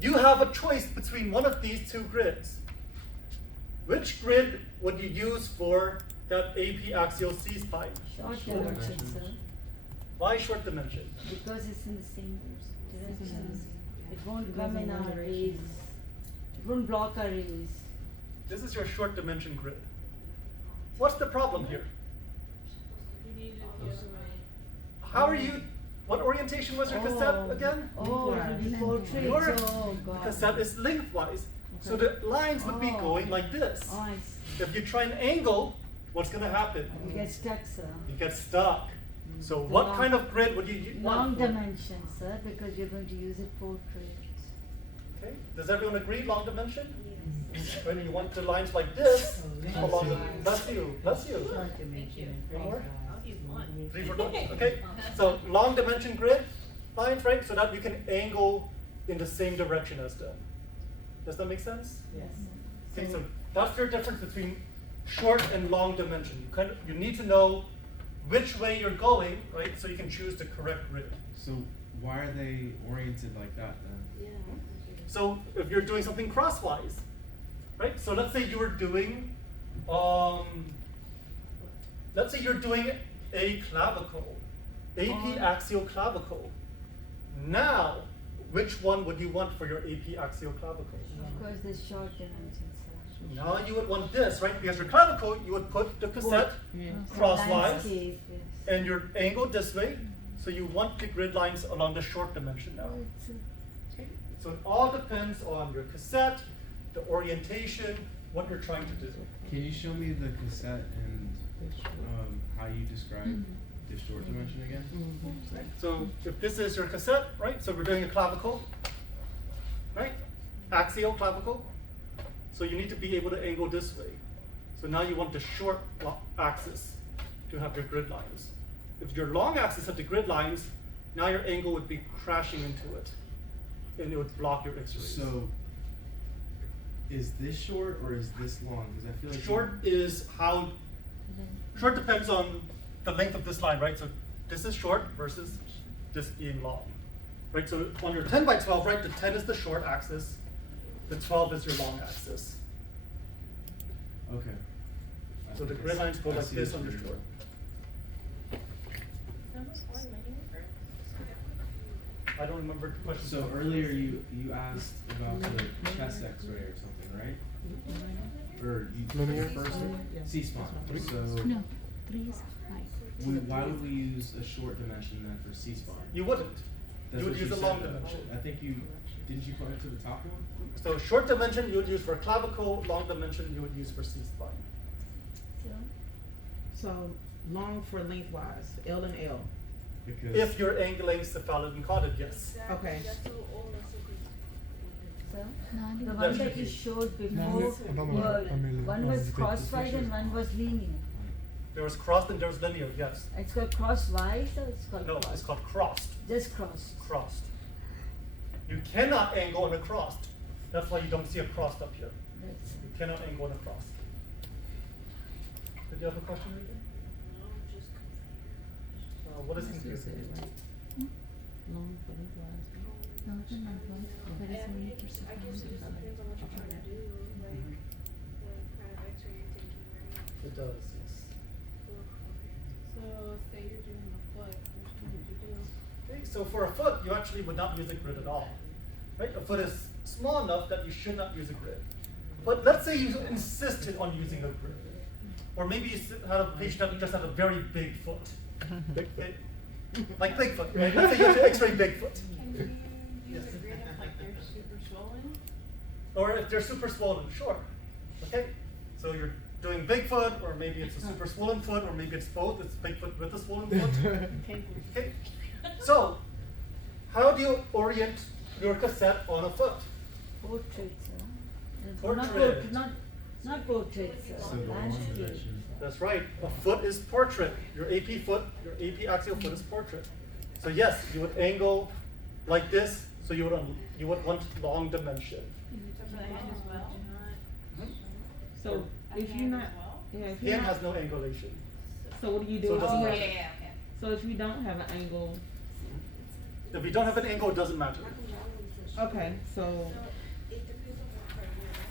You have a choice between one of these two grids. Which grid would you use for that AP axial C-spine? Short dimension, sir. Why short dimension? Because it's in the same direction. It won't come in our rays. It won't block our rays. This is your short dimension grid. What's the problem here? You need it the other way. How are you, what orientation was your cassette again? Oh, it will be portrait. Your Oh, God. cassette is lengthwise. So the lines would be going like this. Oh, I see. If you try and angle, what's going to happen? You get stuck, sir. You get stuck. So what Long- kind of grid would you Long want? for? dimension, sir, because you're going to use it portrait. Okay. Does everyone agree? Long dimension. When you want the lines like this, along the, bless you, bless you. Short dimension. One more? I'll use one. 3 for 1. Okay. So long dimension grid lines, right? So that you can angle in the same direction as them. Does that make sense? Yes. Okay, so that's your difference between short and long dimension. You need to know which way you're going, right? So you can choose the correct grid. So why are they oriented like that then? Yeah. So if you're doing something crosswise, right? So let's say you were doing, let's say you're doing a clavicle, AP axial clavicle. Now, which one would you want for your AP axial clavicle? Of course, the short dimension, sir. Now you would want this, right? Because your clavicle, you would put the cassette crosswise, Landscape, yes. and you're angled this way. So you want the grid lines along the short dimension now. Oh, it's a- Okay. So it all depends on your cassette, the orientation, what you're trying to do. Can you show me the cassette and how you describe the short dimension again? Right? So if this is your cassette, right? So we're doing a clavicle, right? Axial clavicle. So you need to be able to angle this way. So now you want the short axis to have your grid lines. If your long axis had the grid lines, now your angle would be crashing into it, and it would block your X-rays. So is this short or is this long? Because I feel like Short is how, short depends on the length of this line, right? So this is short versus this being long, right? So on your 10 by 12, right, the 10 is the short axis, the 12 is your long axis. Okay. So the grid lines go I like see this what on your you're short. I don't remember the question. So earlier you asked about the chest X-ray or something, right? Or you Linear? first C-spine. So No, 3 is high. why would we use a short dimension then for C-spine? You wouldn't. That's You would what use a said, long though. dimension. I think didn't you point it to the top one? So short dimension you would use for clavicle, long dimension you would use for C-spine. So long for lengthwise, L and L. Because If you're angling cephalic and caudate, yes. Okay. That's so old, that's so good. Sir? Nani? The That one should that you be- showed before, No, one was crosswise and one was linear. There was crossed and there was linear, yes. It's called crosswise or it's called No, cross? it's called crossed. Just crossed. Crossed. You cannot angle on a crossed. That's why you don't see a crossed up here. That's You cannot angle on a crossed. Did you have a question, Rita? No, just What is That's what you confusing? said, right? Long for lengthwise. No, it's not one, but it's only for I guess it just depends on what you're trying to do, like, what kind of X-ray you're taking, right? It does, yes. So, say you're doing a foot, which one would you do? Okay, so for a foot, you actually would not use a grid at all. Right? A foot is small enough that you should not use a grid. But let's say you insisted on using a grid. Or maybe you had a patient that just had a very big foot. Okay? Like Bigfoot, right? Let's say you have to X-ray Bigfoot. Can you use a grid if like they're super swollen? Or if they're super swollen, sure. Okay? So you're doing Bigfoot, or maybe it's a super swollen foot, or maybe it's both, it's Bigfoot with a swollen foot. Okay? So, how do you orient your cassette on a foot? Portraits, Not Portrait. portrait, not portraits, So the landscape. dimension. That's right. A foot is portrait. Your AP foot, your AP axial foot is portrait. So yes, you would angle like this, so you would want long dimension. So for the hand as well? So if you're not, yeah, if you're Hand not, has no angulation. so what do you do? So it if doesn't you- Oh, matter. yeah, okay. So if you don't have an angle, If you don't have an angle, it doesn't matter. okay, so,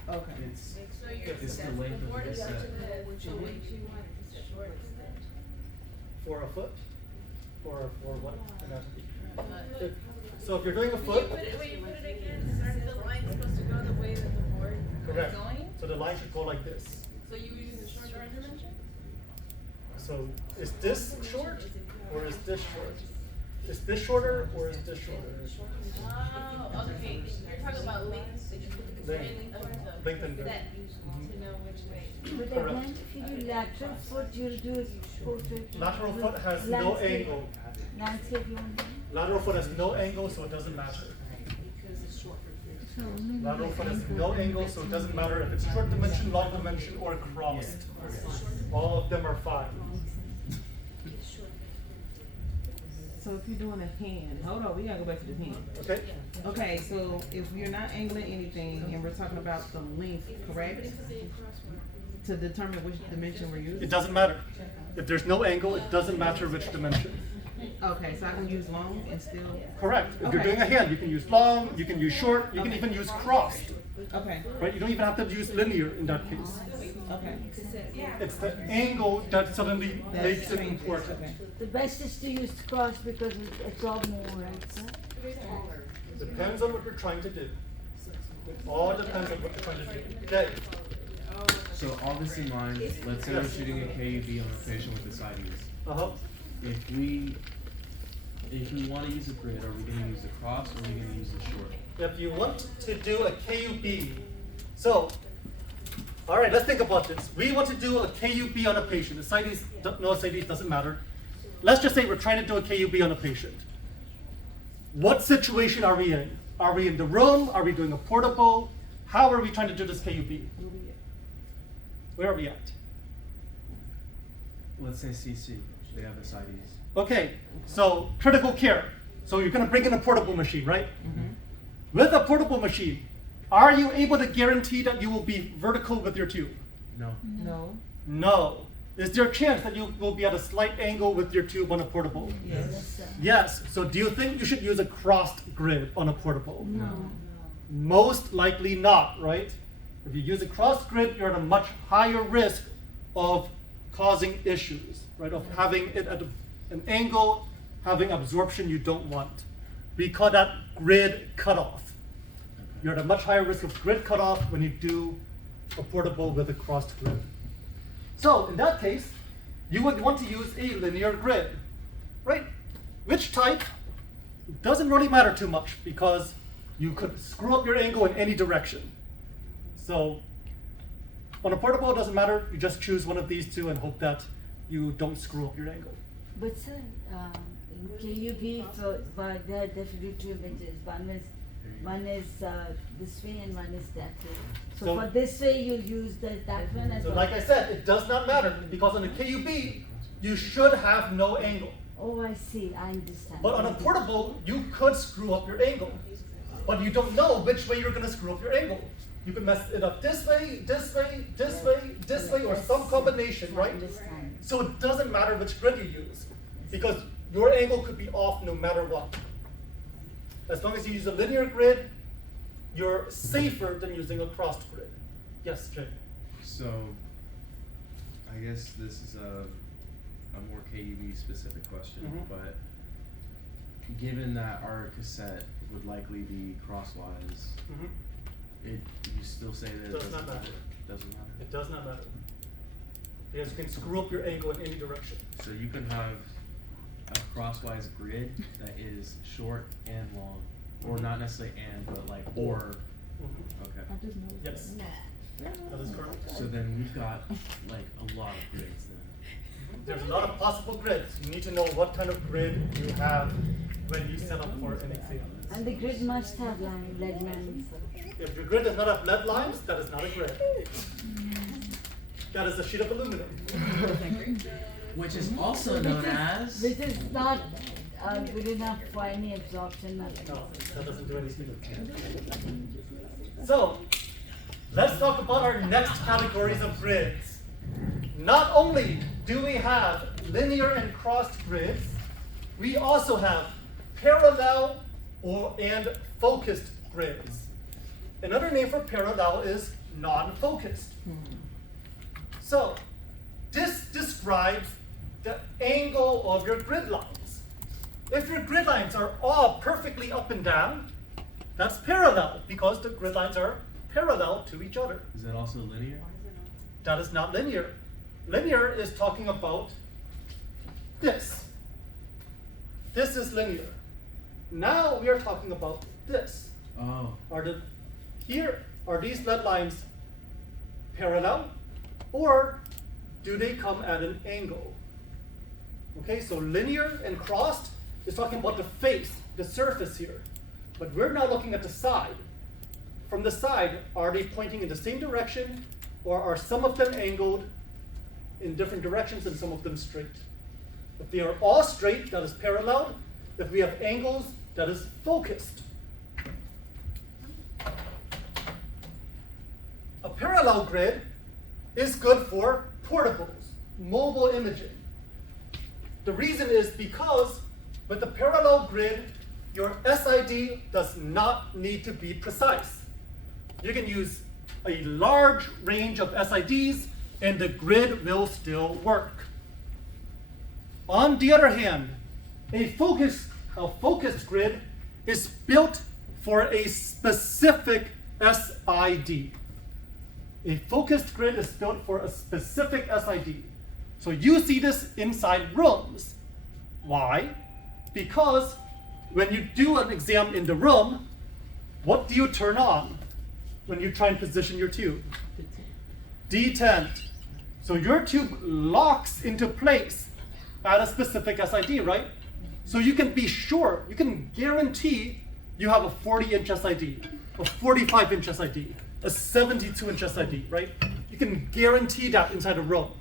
okay. It's, So you're, it's the length of the board is up to cassette. the length you want, it's short, For a foot, or for what anatomy? but. If- So if you're doing a When you foot, put it, when you put it again, aren't the lines supposed to go the way that the board correct. is going? So the line should go like this. So you were using the shorter dimension? So is this short, or is this short? Is this shorter, or is this shorter? Oh, okay, you're talking about length, Length. of the Length and width. set, to know which way. But Correct. again, if you do lateral foot, you'll do portrait. Lateral foot has no Landscape. angle. Landscape you won't do. Lateral foot has no angle, so it doesn't matter. So only Lateral foot has no angle, so it doesn't matter if it's short dimension, long dimension, or crossed. All of them are fine. So if you're doing a hand, hold on, we gotta go back to the hand. Okay? Okay, so if you're not angling anything and we're talking about the length, correct? To determine which dimension we're It using? doesn't matter. If there's no angle, it doesn't matter which dimension. Okay, so I can use long and still, Correct. If you're Okay. doing a hand, you can use long, you can use short, you can Okay. even use crossed. okay, Right? You don't even have to use linear in that case. okay. It's the angle that suddenly That makes it changes, important. okay. The best is to use cross because it absorbs more, right, sir? Depends on what you're trying to do. It all depends on what you're trying to do. Okay. so all this in mind, let's say we're shooting a KUB on a patient with ascites. Uh-huh. If we wanna use a grid, are we gonna use the cross or are we gonna use the short? If you want to do a KUB, so, all right, let's think about this. We want to do a KUB on a patient. Ascites, no ascites, doesn't matter. Let's just say we're trying to do a KUB on a patient. What situation are we in? Are we in the room? Are we doing a portable? How are we trying to do this KUB? Where are we at? Let's say CC, they have ascites. Okay, so critical care. So you're gonna bring in a portable machine, right? Mm-hmm. With a portable machine, are you able to guarantee that you will be vertical with your tube? No. No, No. Is there a chance that you will be at a slight angle with your tube on a portable? yes. Yes. So do you think you should use a crossed grid on a portable? No. Most likely not, right? If you use a crossed grid, you're at a much higher risk of causing issues, right? Of having it at an angle, having absorption you don't want. We call that grid cutoff. You're at a much higher risk of grid cutoff when you do a portable with a crossed grid. So in that case, you would want to use a linear grid, right? Which type doesn't really matter too much because you could screw up your angle in any direction. So on a portable, it doesn't matter. You just choose one of these two and hope that you don't screw up your angle. But sir, in KUB, but there are definitely two images. One is this way and one is that way. So, So- for this way, you'll use that one as So well. like I said, it does not matter because on a KUB, you should have no angle. Oh, I see. I understand. But on a portable, you could screw up your angle. But you don't know which way you're gonna screw up your angle. You can mess it up this way, this way, this way, this way, or some combination, I right? understand. So it doesn't matter which grid you use, because your angle could be off no matter what. As long as you use a linear grid, you're safer than using a crossed grid. Yes, Jay? So, I guess this is a more KUB specific question, Mhm. but given that our cassette would likely be crosswise, you still say that it Does doesn't not matter? matter. Doesn't matter? It does not matter. Because you can screw up your angle in any direction. So you can have a crosswise grid that is short and long, or not necessarily and, but like or Okay. I just noticed that. Yes, that is correct. So then we've got like a lot of grids then. There's a lot of possible grids. You need to know what kind of grid you have when you set up for an exam. And the grid must have lead lines. If your grid does not have lead lines, that is not a grid. That is a sheet of aluminum. Which is also known as. Which is not good enough for any absorption. No, that doesn't do anything. So, let's talk about our next categories of grids. Not only do we have linear and crossed grids, we also have parallel and focused grids. Another name for parallel is non-focused. So, this describes the angle of your grid lines. If your grid lines are all perfectly up and down, that's parallel because the grid lines are parallel to each other. Is that also linear? That is not linear. Linear is talking about this. This is linear. Now we are talking about this. Oh. Here, are these lead lines parallel or do they come at an angle? Okay, so linear and crossed is talking about the face, the surface here. But we're now looking at the side. From the side, are they pointing in the same direction or are some of them angled in different directions and some of them straight? If they are all straight, that is parallel. If we have angles, that is focused. A parallel grid is good for portables, mobile imaging. The reason is because with a parallel grid, your SID does not need to be precise. You can use a large range of SIDs and the grid will still work. On the other hand, a focused grid is built for a specific SID. A focused grid is built for a specific SID. So you see this inside rooms. Why? Because when you do an exam in the room, what do you turn on when you try and position your tube? Detent. So your tube locks into place at a specific SID, right? So you can be sure, you can guarantee you have a 40-inch SID, a 45-inch SID, a 72-inch SID, right? You can guarantee that inside a room.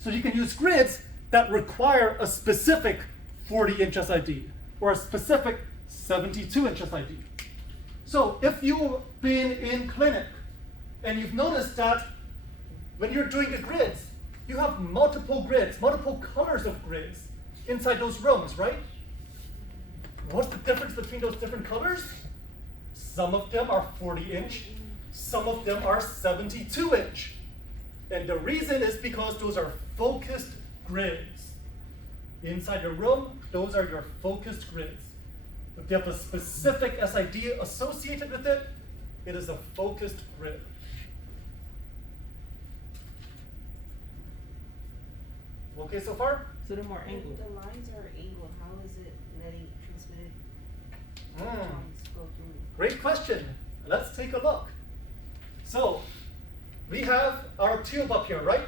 So you can use grids that require a specific 40-inch SID or a specific 72-inch SID. So if you've been in clinic and you've noticed that when you're doing the grids, you have multiple grids, multiple colors of grids inside those rooms, right? What's the difference between those different colors? Some of them are 40-inch, some of them are 72-inch. And the reason is because those are focused grids. Inside your room, those are your focused grids. If you have a specific SID associated with it, it is a focused grid. Okay so far? So they're more If angled. the lines are angled, how is it letting transmitted Mm. photons go through? Great question. Let's take a look. So, we have our tube up here, right?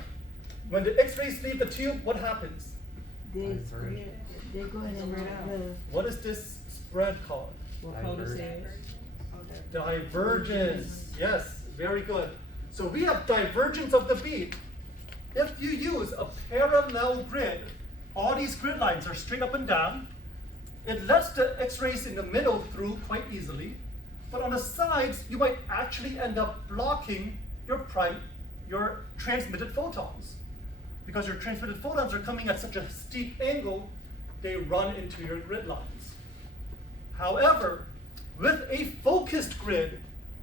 When the X-rays leave the tube, what happens? They Divergent. they go in and Spread out. out. What is this spread called? What Coda says. Oh, they're- Divergence. Yes, very good. So we have divergence of the beam. If you use a parallel grid, all these grid lines are straight up and down. It lets the X-rays in the middle through quite easily. But on the sides, you might actually end up blocking your transmitted photons. Because your transmitted photons are coming at such a steep angle, they run into your grid lines. However, with a focused grid,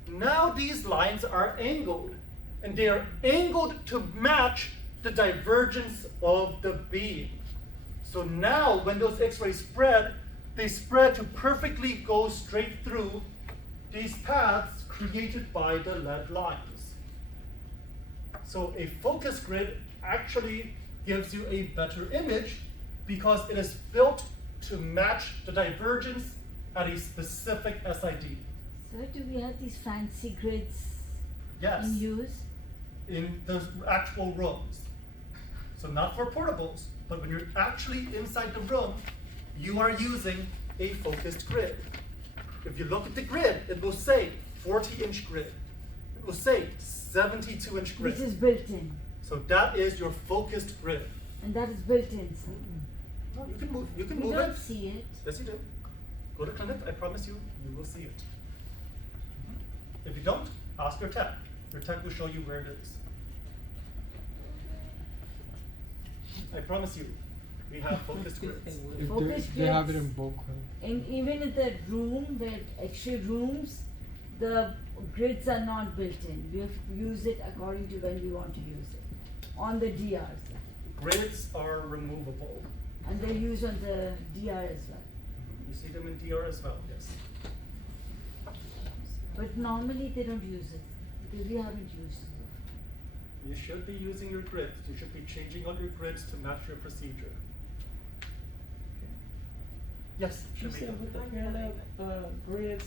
now these lines are angled, and they are angled to match the divergence of the beam. So now when those X-rays spread, they spread to perfectly go straight through these paths created by the lead lines. So a focus grid actually gives you a better image because it is built to match the divergence at a specific SID. So do we have these fancy grids Yes. in use? In the actual rooms. So not for portables, but when you're actually inside the room, you are using a focused grid. If you look at the grid, it will say 40-inch grid. It will say 72-inch grid. Which is built in, So that is your focused grid. and that is built in, sir. No, you can move. You can We move don't it. see it. Yes, you do. Go to clinic. I promise you, you will see it. If you don't, ask your tech. Your tech will show you where it is. I promise you, we have focused grids. If Focus they have it grids. in bulk clinic. And even in the room, where X-ray rooms, the grids are not built in. We have to use it according to when we want to use it. On the DRs. Grids are removable. And they're used on the DR as well. You see them in DR as well, yes. But normally they don't use it, because we haven't used it. You should be using your grids. You should be changing all your grids to match your procedure. Yes, You Shamika. said with the parallel grids,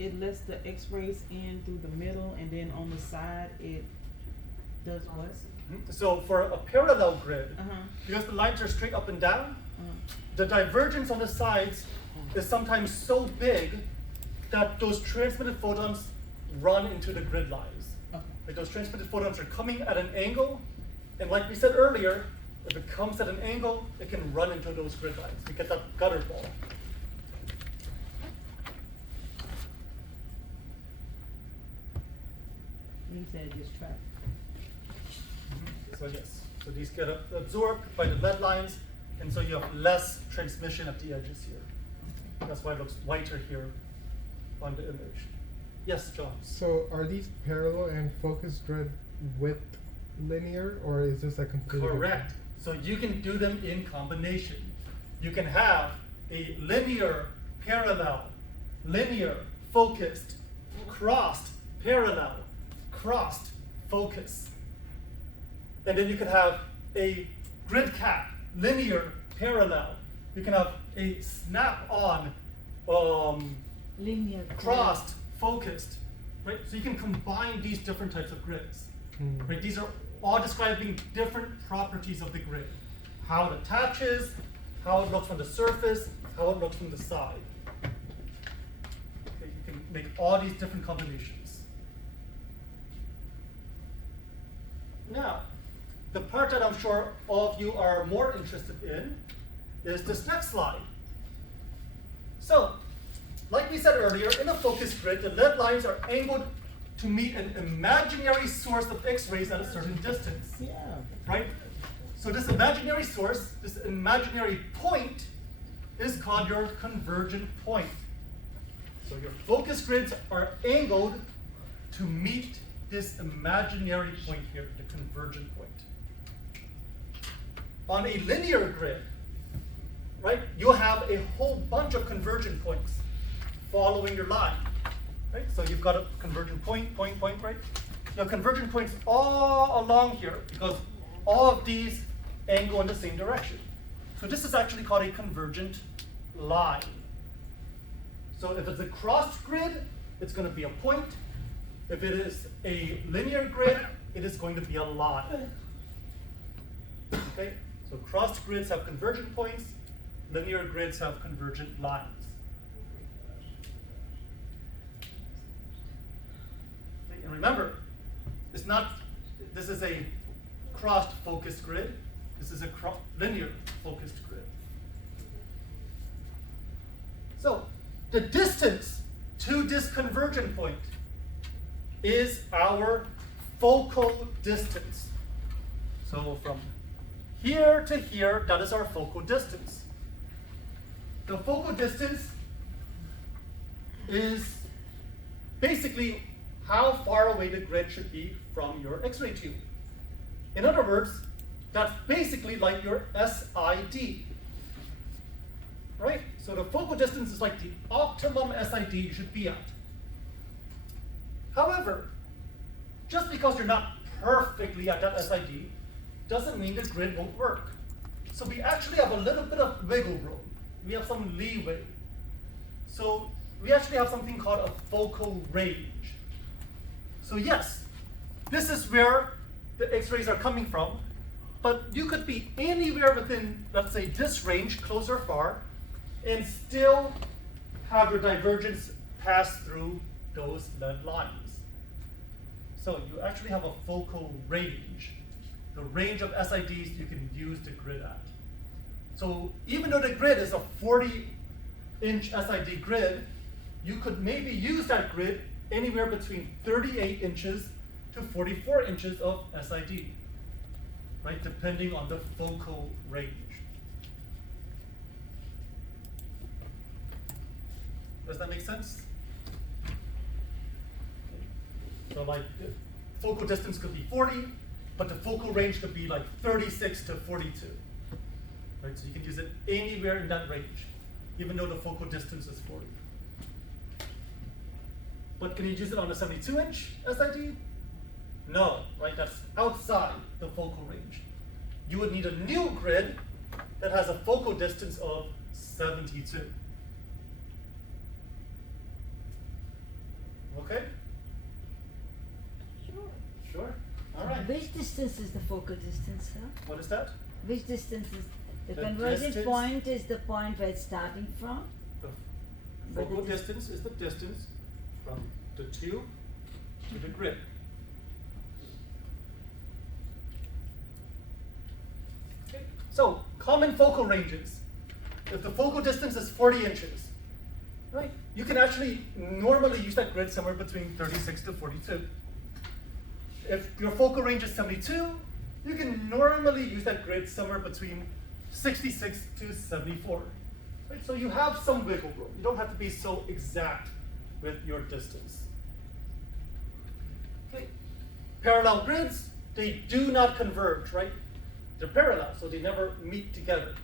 it lets the X-rays in through the middle, and then on the side it does what? So for a parallel grid, Uh-huh. because the lines are straight up and down, Uh-huh. the divergence on the sides is sometimes so big that those transmitted photons run into the grid lines. Okay. Like those transmitted photons are coming at an angle, and like we said earlier, if it comes at an angle, it can run into those grid lines. We get that gutter ball. You said just track. So yes, so these get absorbed by the lead lines, and so you have less transmission at the edges here. That's why it looks whiter here on the image. Yes, John? So are these parallel and focused grid with linear, or is this a completely Correct. So you can do them in combination. You can have a linear, parallel, linear, focused, crossed, parallel, crossed, focus. And then you can have a grid cap, linear, parallel. You can have a snap-on, Linear. crossed, focused, right? So you can combine these different types of grids, Hmm. right? These are all describing different properties of the grid. How it attaches, how it looks from the surface, how it looks from the side. Okay, you can make all these different combinations. Now, the part that I'm sure all of you are more interested in is this next slide. So, like we said earlier, in a focus grid, the lead lines are angled to meet an imaginary source of X-rays at a certain distance, Yeah. right? So this imaginary source, this imaginary point, is called your convergent point. So your focus grids are angled to meet this imaginary point here, the convergent point. On a linear grid, right, you'll have a whole bunch of convergent points following your line, right? So you've got a convergent point, point, right? You have convergent points all along here because all of these angle in the same direction. So this is actually called a convergent line. So if it's a crossed grid, it's going to be a point. If it is a linear grid, it is going to be a line. Okay? So crossed grids have convergent points, linear grids have convergent lines. Okay, and remember, this is a crossed focused grid. This is a linear focused grid. So the distance to this convergent point is our focal distance. So from here to here, that is our focal distance. The focal distance is basically how far away the grid should be from your X-ray tube. In other words, that's basically like your SID. Right? So the focal distance is like the optimum SID you should be at. However, just because you're not perfectly at that SID doesn't mean the grid won't work. So we actually have a little bit of wiggle room. We have some leeway. So we actually have something called a focal range. So yes, this is where the X-rays are coming from, but you could be anywhere within, let's say, this range, close or far, and still have your divergence pass through those lead lines. So you actually have a focal range, the range of SIDs you can use the grid at. So even though the grid is a 40-inch SID grid, you could maybe use that grid anywhere between 38 inches to 44 inches of SID, right, depending on the focal range. Does that make sense? So like the focal distance could be 40, but the focal range could be like 36 to 42. Right, so you can use it anywhere in that range, even though the focal distance is 40. But can you use it on a 72-inch SID? No, right, that's outside the focal range. You would need a new grid that has a focal distance of 72. Okay? Sure. All right. Which distance is the focal distance, sir? What is that? Which distance is, the The convergence distance- point is the point where it's starting from? The But focal the dis- distance is the distance from the tube to the grid. Okay. So, common focal ranges. If the focal distance is 40 inches, right, you can actually normally use that grid somewhere between 36 to 42. If your focal range is 72, you can normally use that grid somewhere between 66 to 74. Right? So you have some wiggle room. You don't have to be so exact with your distance. Okay. Parallel grids, they do not converge, right? They're parallel, so they never meet together.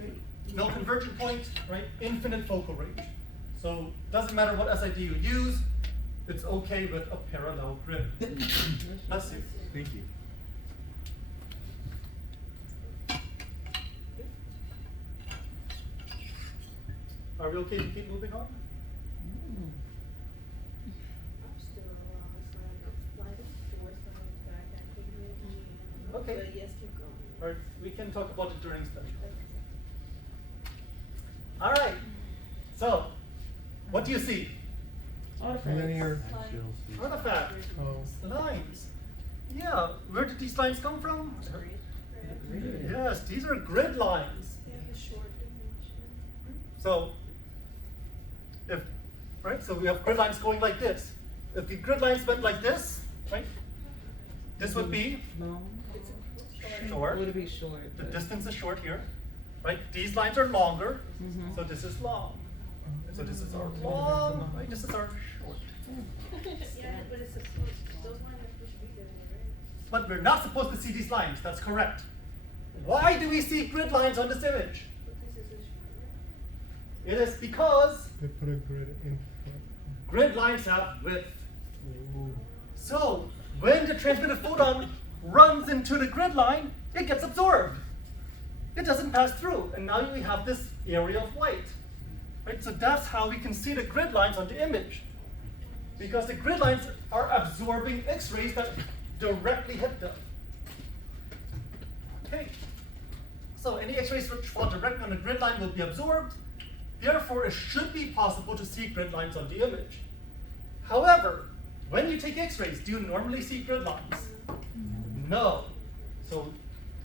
Okay. No convergent point, right? Infinite focal range. So doesn't matter what SID you use, it's okay with a parallel grid. That's it. Thank you. Are we okay to keep moving on? I'm still lost, like force back, I think maybe. Okay. But yes, keep going. Or we can talk about it during study. All right. So, what do you see? Artifacts. Linear. Artifacts. Oh. Lines. Yeah. Where did these lines come from? Yes, these are grid lines. They have a short dimension. So, so we have grid lines going like this. If the grid lines went like this, right? This would be Long. short. Would it be short? The distance is short here, right? These lines are longer, Mhm. so this is long. So this is our long, right? This is our short. Yeah, but it's supposed, those lines are supposed to be there, right? But we're not supposed to see these lines, that's correct. Why do we see grid lines on this image? Because it's a short, right? It is because They put a grid in front. grid lines have width. Ooh. So when the transmitted photon runs into the grid line, it gets absorbed. It doesn't pass through, and now we have this area of white. Right? So that's how we can see the grid lines on the image. Because the grid lines are absorbing X-rays that directly hit them. Okay. So any X-rays which fall directly on the grid line will be absorbed. Therefore, it should be possible to see grid lines on the image. However, when you take X-rays, do you normally see grid lines? No. So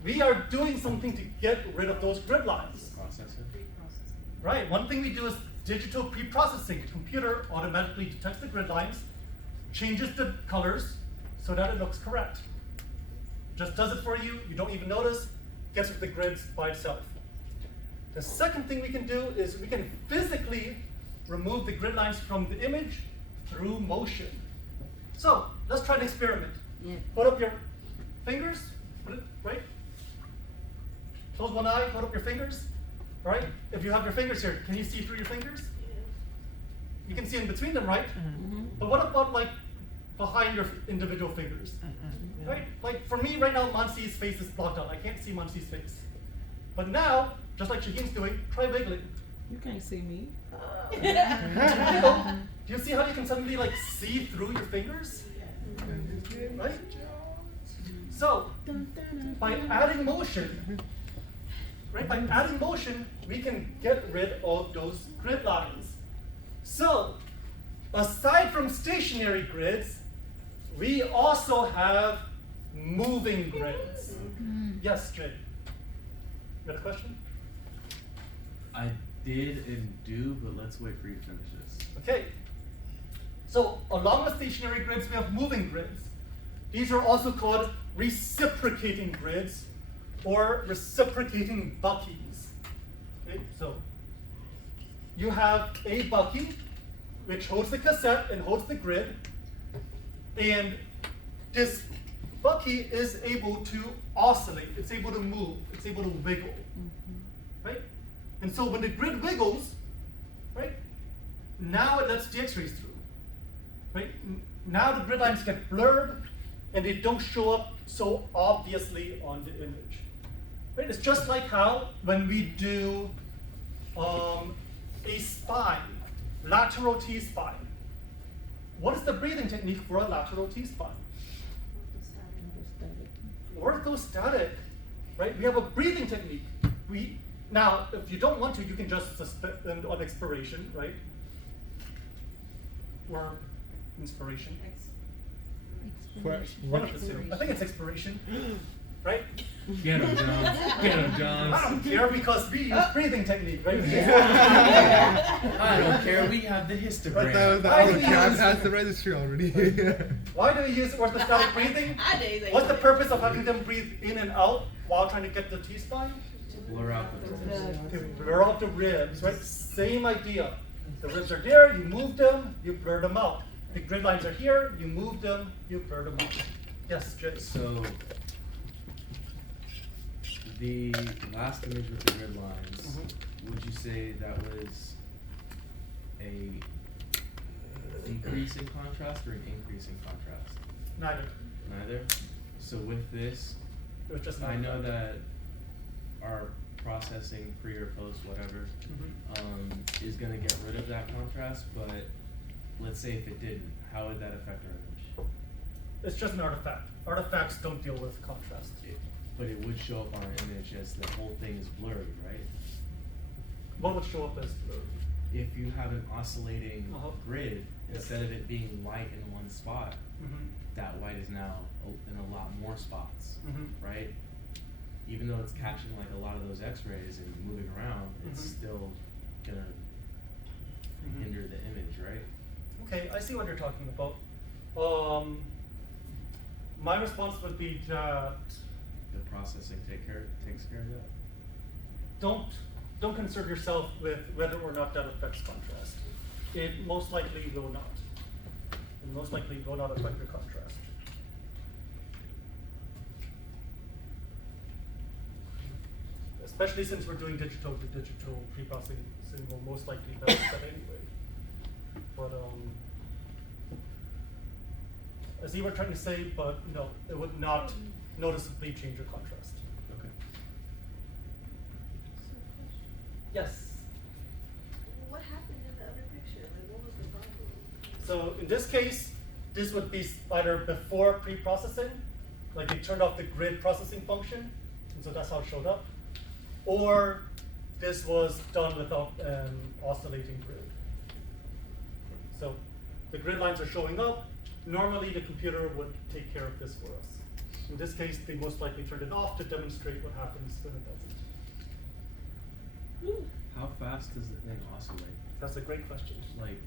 we are doing something to get rid of those grid lines. Processor. Right, one thing we do is digital pre-processing. The computer automatically detects the grid lines, changes the colors so that it looks correct. Just does it for you, you don't even notice, gets rid of the grids by itself. The second thing we can do is we can physically remove the grid lines from the image through motion. So, let's try an experiment. Yeah. Put up your fingers, put it, right? Close one eye, hold up your fingers. All right? If you have your fingers here, can you see through your fingers? You can see in between them, right? Mm-hmm. But what about like behind your individual fingers? Right? Like for me right now, Mansi's face is blocked out. I can't see Mansi's face. But now, just like Shaheen's doing, try wiggling. You can't see me. Do you see how you can suddenly like see through your fingers? Right? So, by adding motion, right? By adding motion, we can get rid of those grid lines. So, aside from stationary grids, we also have moving grids. Yes, Jay. You got a question? I did and do, but let's wait for you to finish this. Okay. So, along with stationary grids, we have moving grids. These are also called reciprocating grids or reciprocating buckies. Okay, so you have a bucky which holds the cassette and holds the grid, and this bucky is able to oscillate, it's able to move, it's able to wiggle. Right? And so when the grid wiggles, right, now it lets the x-rays through. Right? Now the grid lines get blurred and they don't show up so obviously on the image. Right? It's just like how when we do a spine, lateral T-spine. What is the breathing technique for a lateral T-spine? Orthostatic, right? We have a breathing technique. Now, if you don't want to, you can just suspend on expiration, right? Or inspiration. One of the two. I think it's expiration, right? Get him, John. Get him, John. I don't care because we use breathing technique, right? I don't care. We have the histogram. I've passed the registry already. Why do we use orthostatic breathing? What's the purpose of having them breathe in and out while trying to get the T-spine? Blur out the ribs. To blur out the ribs, right? Same idea. The ribs are there, you move them, you blur them out. The grid lines are here, you move them, you blur them out. Yes, Jay. So the last image with the grid lines, would you say that was a decrease in contrast or an increase in contrast? Neither. Neither? So with this, It was just I know not that our processing, pre or post, whatever, is gonna get rid of that contrast, but let's say if it didn't, how would that affect our image? It's just an artifact. Artifacts don't deal with contrast. But it would show up on our image as the whole thing is blurry, right? What would show up as blurry? If you have an oscillating grid, Yes. instead of it being white in one spot, that white is now in a lot more spots, right? Even though it's catching like a lot of those x-rays and moving around, it's still gonna hinder the image, right? Okay, I see what you're talking about. My response would be that The processing takes care of that. don't concern yourself with whether or not that affects contrast. It most likely will not. It most likely will not affect your contrast. Especially since we're doing digital to digital pre-processing, will most likely benefit that anyway. But I see what you're trying to say, but no, it would not noticeably change your contrast. Okay. Yes. What happened in the other picture? Like, what was the problem? So in this case, this would be either before pre-processing, like they turned off the grid processing function, and so that's how it showed up, or this was done without an oscillating grid. So the grid lines are showing up. Normally the computer would take care of this for us. In this case, they most likely turned it off to demonstrate what happens when it doesn't. How fast does the thing oscillate? That's a great question. Like,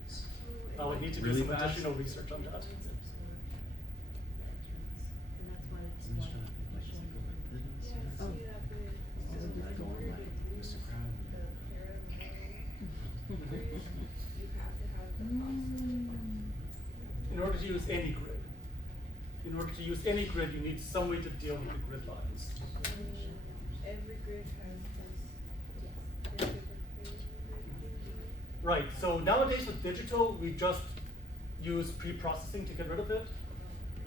I would need to do Really some fast? additional research on that. And that's why it's I'm just like, trying to think, like, does it go like this? yeah, Oh. see that bit. Or is it So, going in order like to do Mr. Krabs? the parallel, you have to have the In order to use any grid, you need some way to deal with the grid lines. every grid has this Right, so nowadays with digital, we just use pre-processing to get rid of it,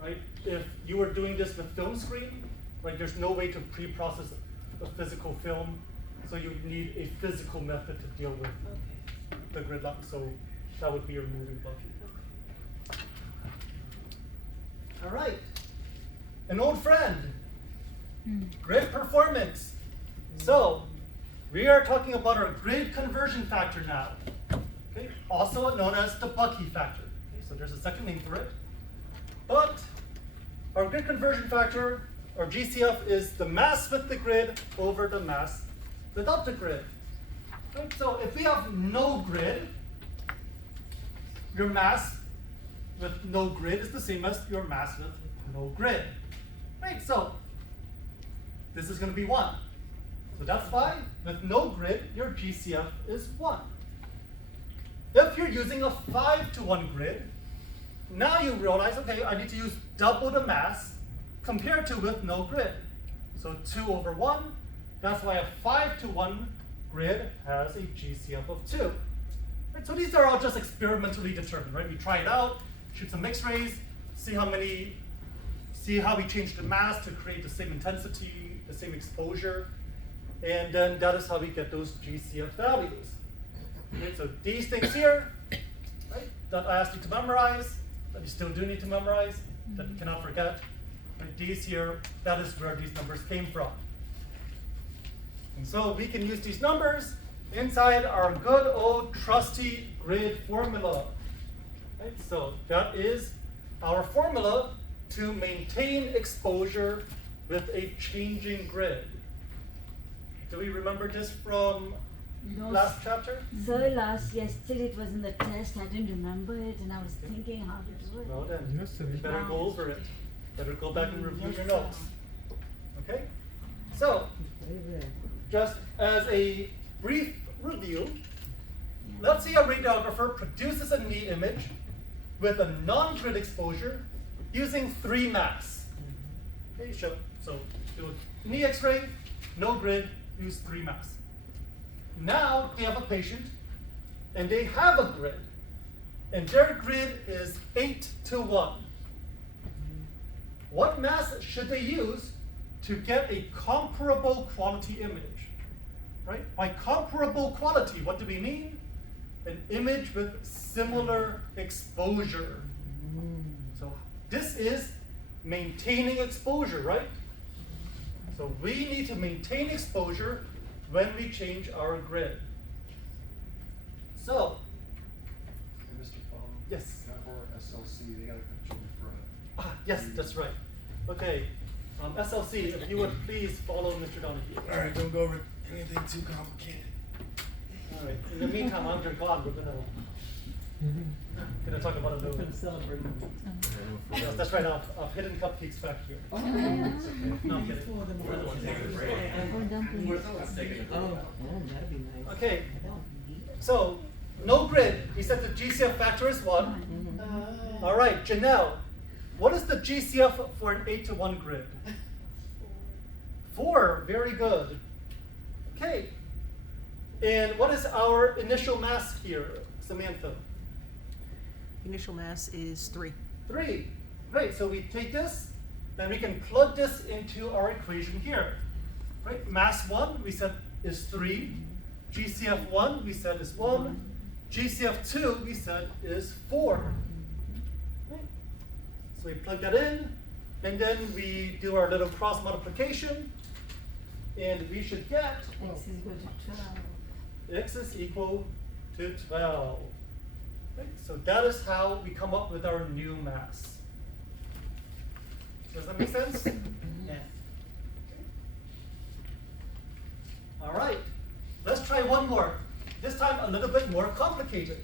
right? If you were doing this with film screen, right, there's no way to pre-process a physical film So you need a physical method to deal with Okay. the gridlock. So that would be your moving bucket. All right. An old friend. Grid performance. So we are talking about our grid conversion factor now. Okay, also known as the Bucky factor. Okay, so there's a second name for it. But our grid conversion factor, or GCF, is the mass with the grid over the mass without the grid. Right? So if we have no grid, your mass with no grid is the same as your mass with no grid. Right? So this is going to be 1. So that's why with no grid, your GCF is 1. If you're using a 5-to-1 grid, now you realize, okay, I need to use double the mass compared to with no grid. So 2 over 1, that's why a 5-to-1 grid has a GCF of 2. Right, so these are all just experimentally determined, right? We try it out, shoot some X-rays, see how we change the mass to create the same intensity, the same exposure, and then that is how we get those GCF values. Okay, so these things here, right, that I asked you to memorize, that you still do need to memorize, that you cannot forget. Right, these here, that is where these numbers came from. And so we can use these numbers inside our good old trusty grid formula. Right, so that is our formula to maintain exposure with a changing grid. Do we remember this from last chapter? Sir, yesterday it was in the test, I didn't remember it and I was thinking how to do it. Well then, Yes, sir. you better go over it. Better go back and review Yes, your sir. notes. Okay? So, just as a brief review, let's say a radiographer produces a knee image with a non-grid exposure using 3 mass. Okay, so do a knee x-ray, no grid, use 3 mass. Now they have a patient and they have a grid, and their grid is 8-to-1. What mass should they use to get a comparable quality image? Right? By comparable quality, what do we mean? An image with similar exposure. So this is maintaining exposure, right? So we need to maintain exposure when we change our grid. So, Hey, Mr. Phung? yes. For SLC, they gotta cut you in front. Yes, that's right. Okay, SLC, if you would please follow Mr. Donahue. All right, don't go over anything too complicated. All right. In the meantime, under God, we're gonna talk about a little. Yes, that's right. I've hidden cupcakes back here. No, I'm kidding. We're the ones taking the break. We're the ones taking the break. That'd be nice. Okay. So, no grid. We said the GCF factor is 1. All right, Janelle, what is the GCF for an 8-to-1 grid? 4. Very good. Okay. And what is our initial mass here, Samantha? Initial mass is 3. 3. Great. So we take this, and we can plug this into our equation here. Right? Mass 1 we said is 3. GCF 1 we said is 1. GCF 2 we said is 4. Right? So we plug that in, and then we do our little cross multiplication, and we should get X is equal to 12. x is equal to 12. Right? So that is how we come up with our new mass. Does that make sense? Yes. All right, let's try one more. This time a little bit more complicated.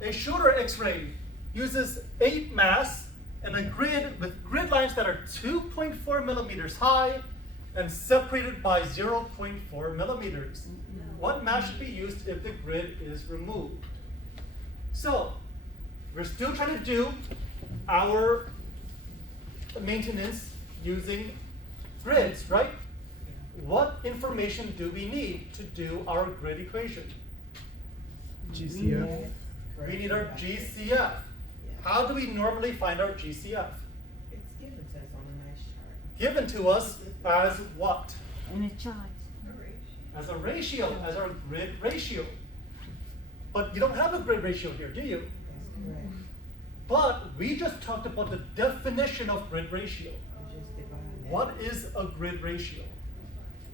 A shooter X-ray uses 8 mass and a grid with grid lines that are 2.4 millimeters high and separated by 0.4 millimeters. What mass should be used if the grid is removed? So, we're still trying to do our maintenance using grids, right? What information do we need to do our grid equation? GCF. We need our GCF. How do we normally find our GCF? It's given to us on a nice chart. Given to us as what? In a chart. as a ratio, as our grid ratio. But you don't have a grid ratio here, do you? That's correct. But we just talked about the definition of grid ratio. You just divide that. What is a grid ratio?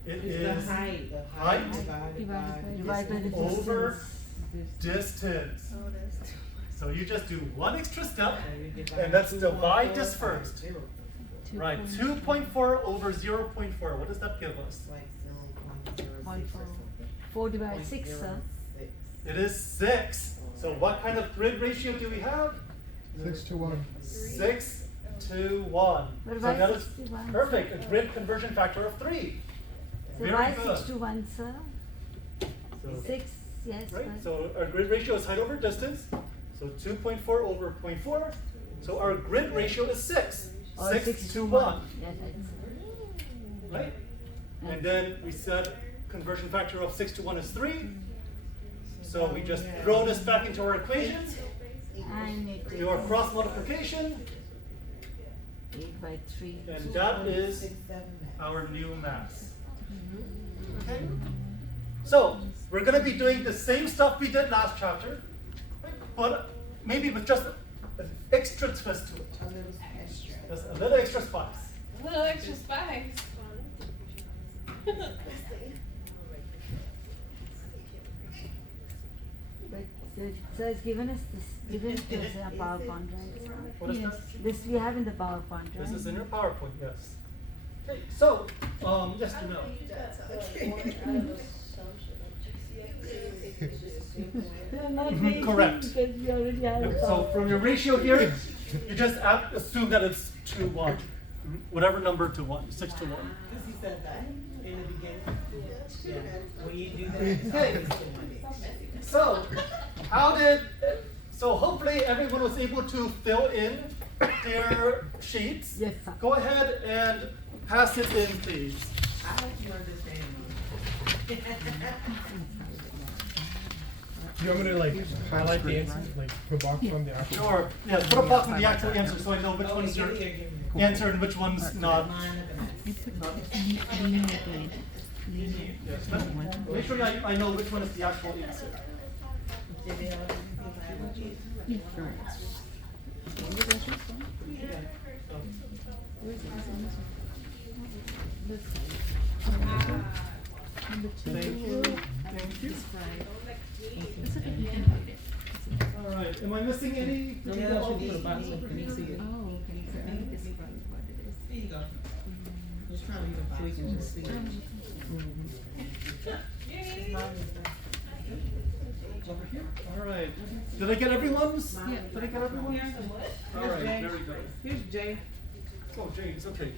It It's is the height. The height divided by Divide by the over distance. distance. Oh, that's too So you just do one extra step, And you divide and let's 2.4 divide this by first. 0.4. Right, 2.4 over 0.4. What does that give us? It's like 0.06 or 0.4. something. 4 divided 6, sir. 0.06. It is 6. So what kind of grid ratio do we have? 6 to 1. 6 to 1. What So about that is 6 to 1? perfect. A grid conversion factor of 3. So Very why good. 6 to 1, sir? So, 6, yes. right, but- so our grid ratio is height over distance. So 2.4 over 0.4. So our grid ratio is 6. or 6 to 1. Yes, that's Right? And then we said conversion factor of 6 to 1 is 3. So we just throw this back into our equation. and it Do our is cross multiplication. 8 by 3. And that is 2.67 mass. our new mass. Okay? So, we're going to be doing the same stuff we did last chapter, right? But maybe with just an extra twist to it. A little extra. Just a little extra spice. A little extra spice. But so it's given us this, given to us in our PowerPoint, right? sir? What is Yes. that? This we have in the PowerPoint, right? This is in your PowerPoint, yes. Okay, so, yes, you know. They're not Mhm, making correct. Because we already have Yep, it so all. from your ratio here, you just assume that it's 2, 1. Whatever number to 1, 6 to 1. Because he said that in the beginning. Yeah. When you do that, it's always the one. So, so hopefully everyone was able to fill in their sheets. Yes, sir. Go ahead and pass it in, please. I hope you understand. Do you want me to like highlight the answer, like put box on the actual? Sure. Yeah, put a box on the actual answer so I know which Oh, one's your give me a- answer and which one's not. Mine at the max. Yes, but make sure I know which one is the actual answer. Did they all do that? Thank you. Thank you. All right. Am I missing any? No, you should put a box so can you see it? Oh, okay, so I think this is probably what it is. There you go. Just trying to get a box. So we can just see it. Over here. All right. Did I get everyone's? Did I get everyone's? All right. Jay. Very good. Here's Jay. Oh, James. Okay.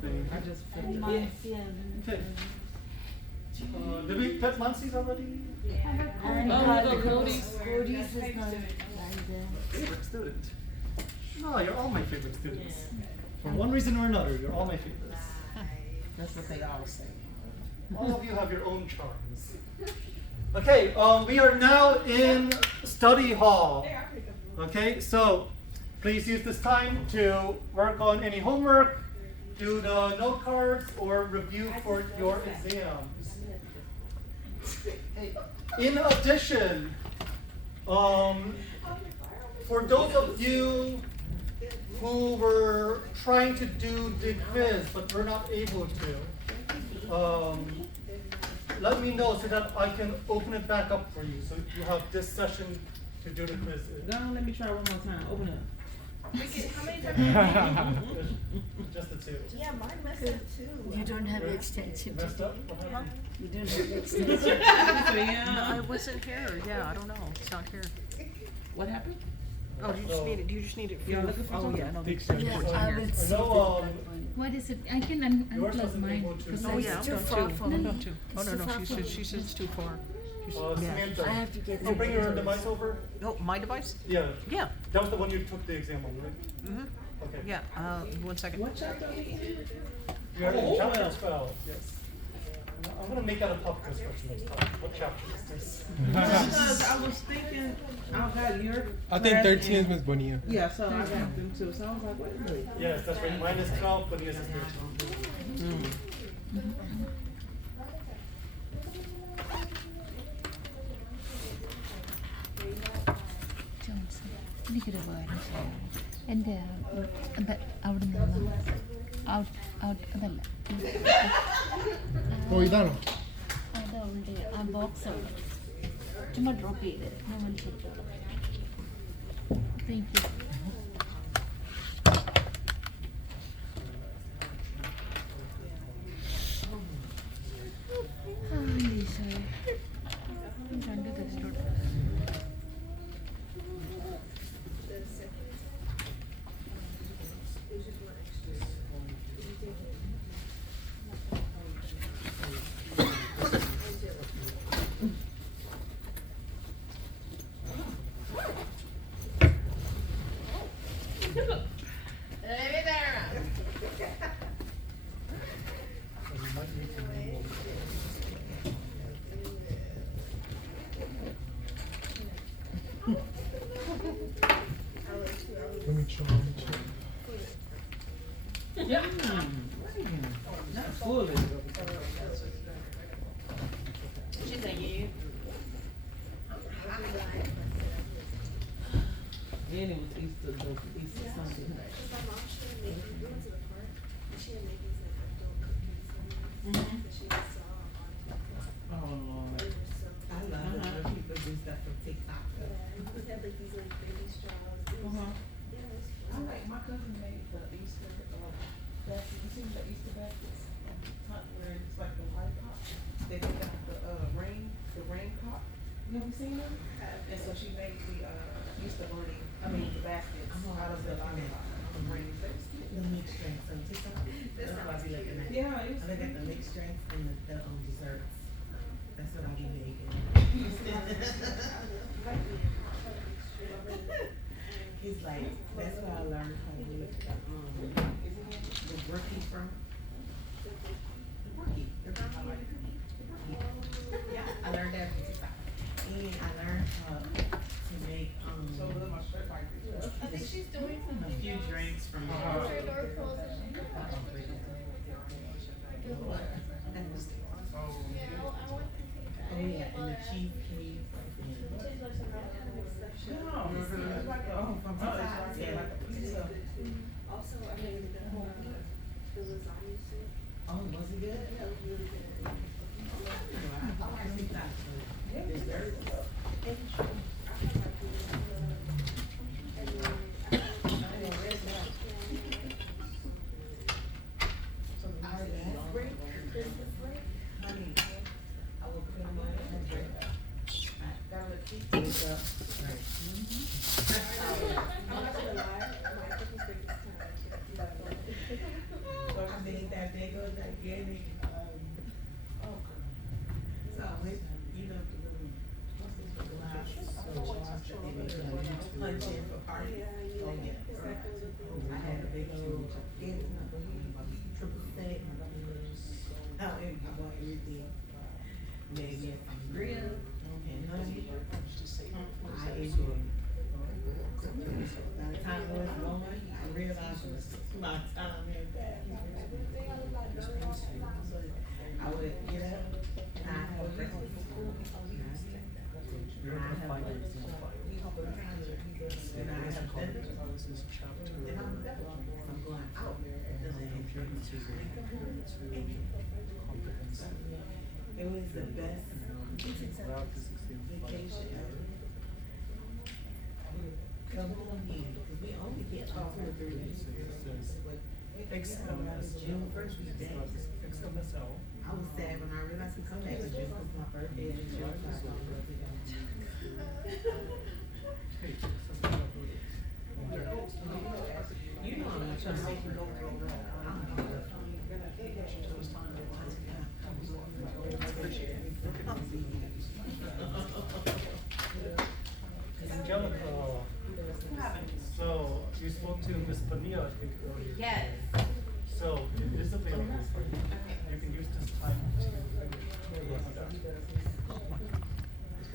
Thank I you. just And flipped it. mine's, yeah. Okay. Did we get Monsi's already? And Cody's. Cody's is not right there. Favorite student. No, you're all my favorite students. For one reason or another, you're all my favorites. That's what they all say. All of you have your own charms. Okay, we are now in study hall. Okay, so please use this time to work on any homework, do the note cards, or review for your exams. In addition, for those of you who were trying to do the quiz but were not able to, let me know so that I can open it back up for you. So you have this session to do the quiz. Go on, let me try one more time. Open it up. How many times? Just the two. Yeah, mine messed up too. You don't have the extension. Messed up? What happened? You don't have the extension. So, yeah. No, it wasn't here. Yeah, I don't know. It's not here. What happened? Oh, you just need it. You just need it. For You're your- looking for Oh, something? yeah. No, The the extension. extension's So, I here. will I see know, if it's that one. What is it? I can yours unplug wasn't mine. able to. because Oh, it's yeah, I've too done far two. from I've me. done two. Oh, It's no, too no. far She from said, me. she said it's too far. She's- yeah. Samantha, I have to get. can you bring your device over? Oh, my device? Yeah. Yeah. That was the one you took the exam on, right? Mm-hmm. Okay. Yeah. 1 second. What chapter are we in? You're in Oh, chapter well. 12, yes. I'm gonna make that a pop quiz question next time. What chapter is this? Because I was thinking, I got your. I think class 13 is in- Miss Bonilla. Yeah, so I got them too. So I was like, wait a minute. Yes, that's right. Mine is 12, but yours is 13. എനിക്കൊരു ഉപകാരം ചെയ്യാം എൻ്റെ അവിടെ നിന്ന് out അതല്ല ഓ ഇതാണോ അത് അവളുടെ ആ ബോക്സ് അവിടെ ചുമ്മാ ഡ്രോപ്പ് ചെയ്ത് ഞാൻ മനസ്സിലാക്കാം താങ്ക് യു രണ്ട് ദിവസത്തോട്ട് Let me try. Not fully. She said, yeah. Then it was Easter, Easter Sunday. My mom, she had made, we went to the park, and she had made these like adult cookies that she saw on TikTok. Oh, Lord. They were so I cute. love it when people do stuff for TikTok. Yeah, we had like these like baby straws. It was, yeah, it was I fun. like, my cousin made the Easter, basket, you seen the Easter baskets? Top where it's like the white pot, they got the rain pot, you ever seen them? And so she made the, Easter bunny, the baskets out of the lollipop, the rain, that was cute. The mixed drinks on TikTok. That's what I be looking at. Yeah, it was I look at the cute. mixed drinks and the desserts. That's what I be making. He's like, that's where I learned how to make the rookie from. The rookie. The rookie. Yeah, I learned that from TikTok. And I learned how to make So look, my shirt like this. I think she's doing a something few else. drinks from Is her door closed? Is she? Oh, Yeah, I want to see that. Oh yeah, and the cheesecake. There's like some other kind of mixed stuff. No, it's like a, From oh, it's TikTok. yeah, like a pizza. Also, I made the lasagna soup. Oh, was it good? That was really good. I like TikTok. Yeah, it's very good. And I had like and then I had Our last break, Christmas break, honey, I will put my break. I got a pizza up. Right. I'm not gonna lie, my Christmas break is So I made that big old gigantic, so I went, you know, the little, glass, jars that they make, punch in for parties. Oh, yeah. I had a big old, triple steak. Oh, and I bought everything. Made me some grill and honey. I enjoyed it. By the time it was going, I realized it was my time in bed. So I would get up and I have breakfast. You're not gonna find everything on fire. Then I have dinner. This is chapter. Then I'm done. I'm going out. Then I have Comprehensive. It was the best Route to 16. vacation ever. Come on in, because we only get off for 3 weeks. June 1st we danced. XMSL. I was sad when I realized we come back to June because my birthday is in June. So I thought we were together. Hey, something uploaded. You know I'm not trying to make you go for a ride. Angelica, so you spoke to Miss Bonilla, I think, earlier. Yes.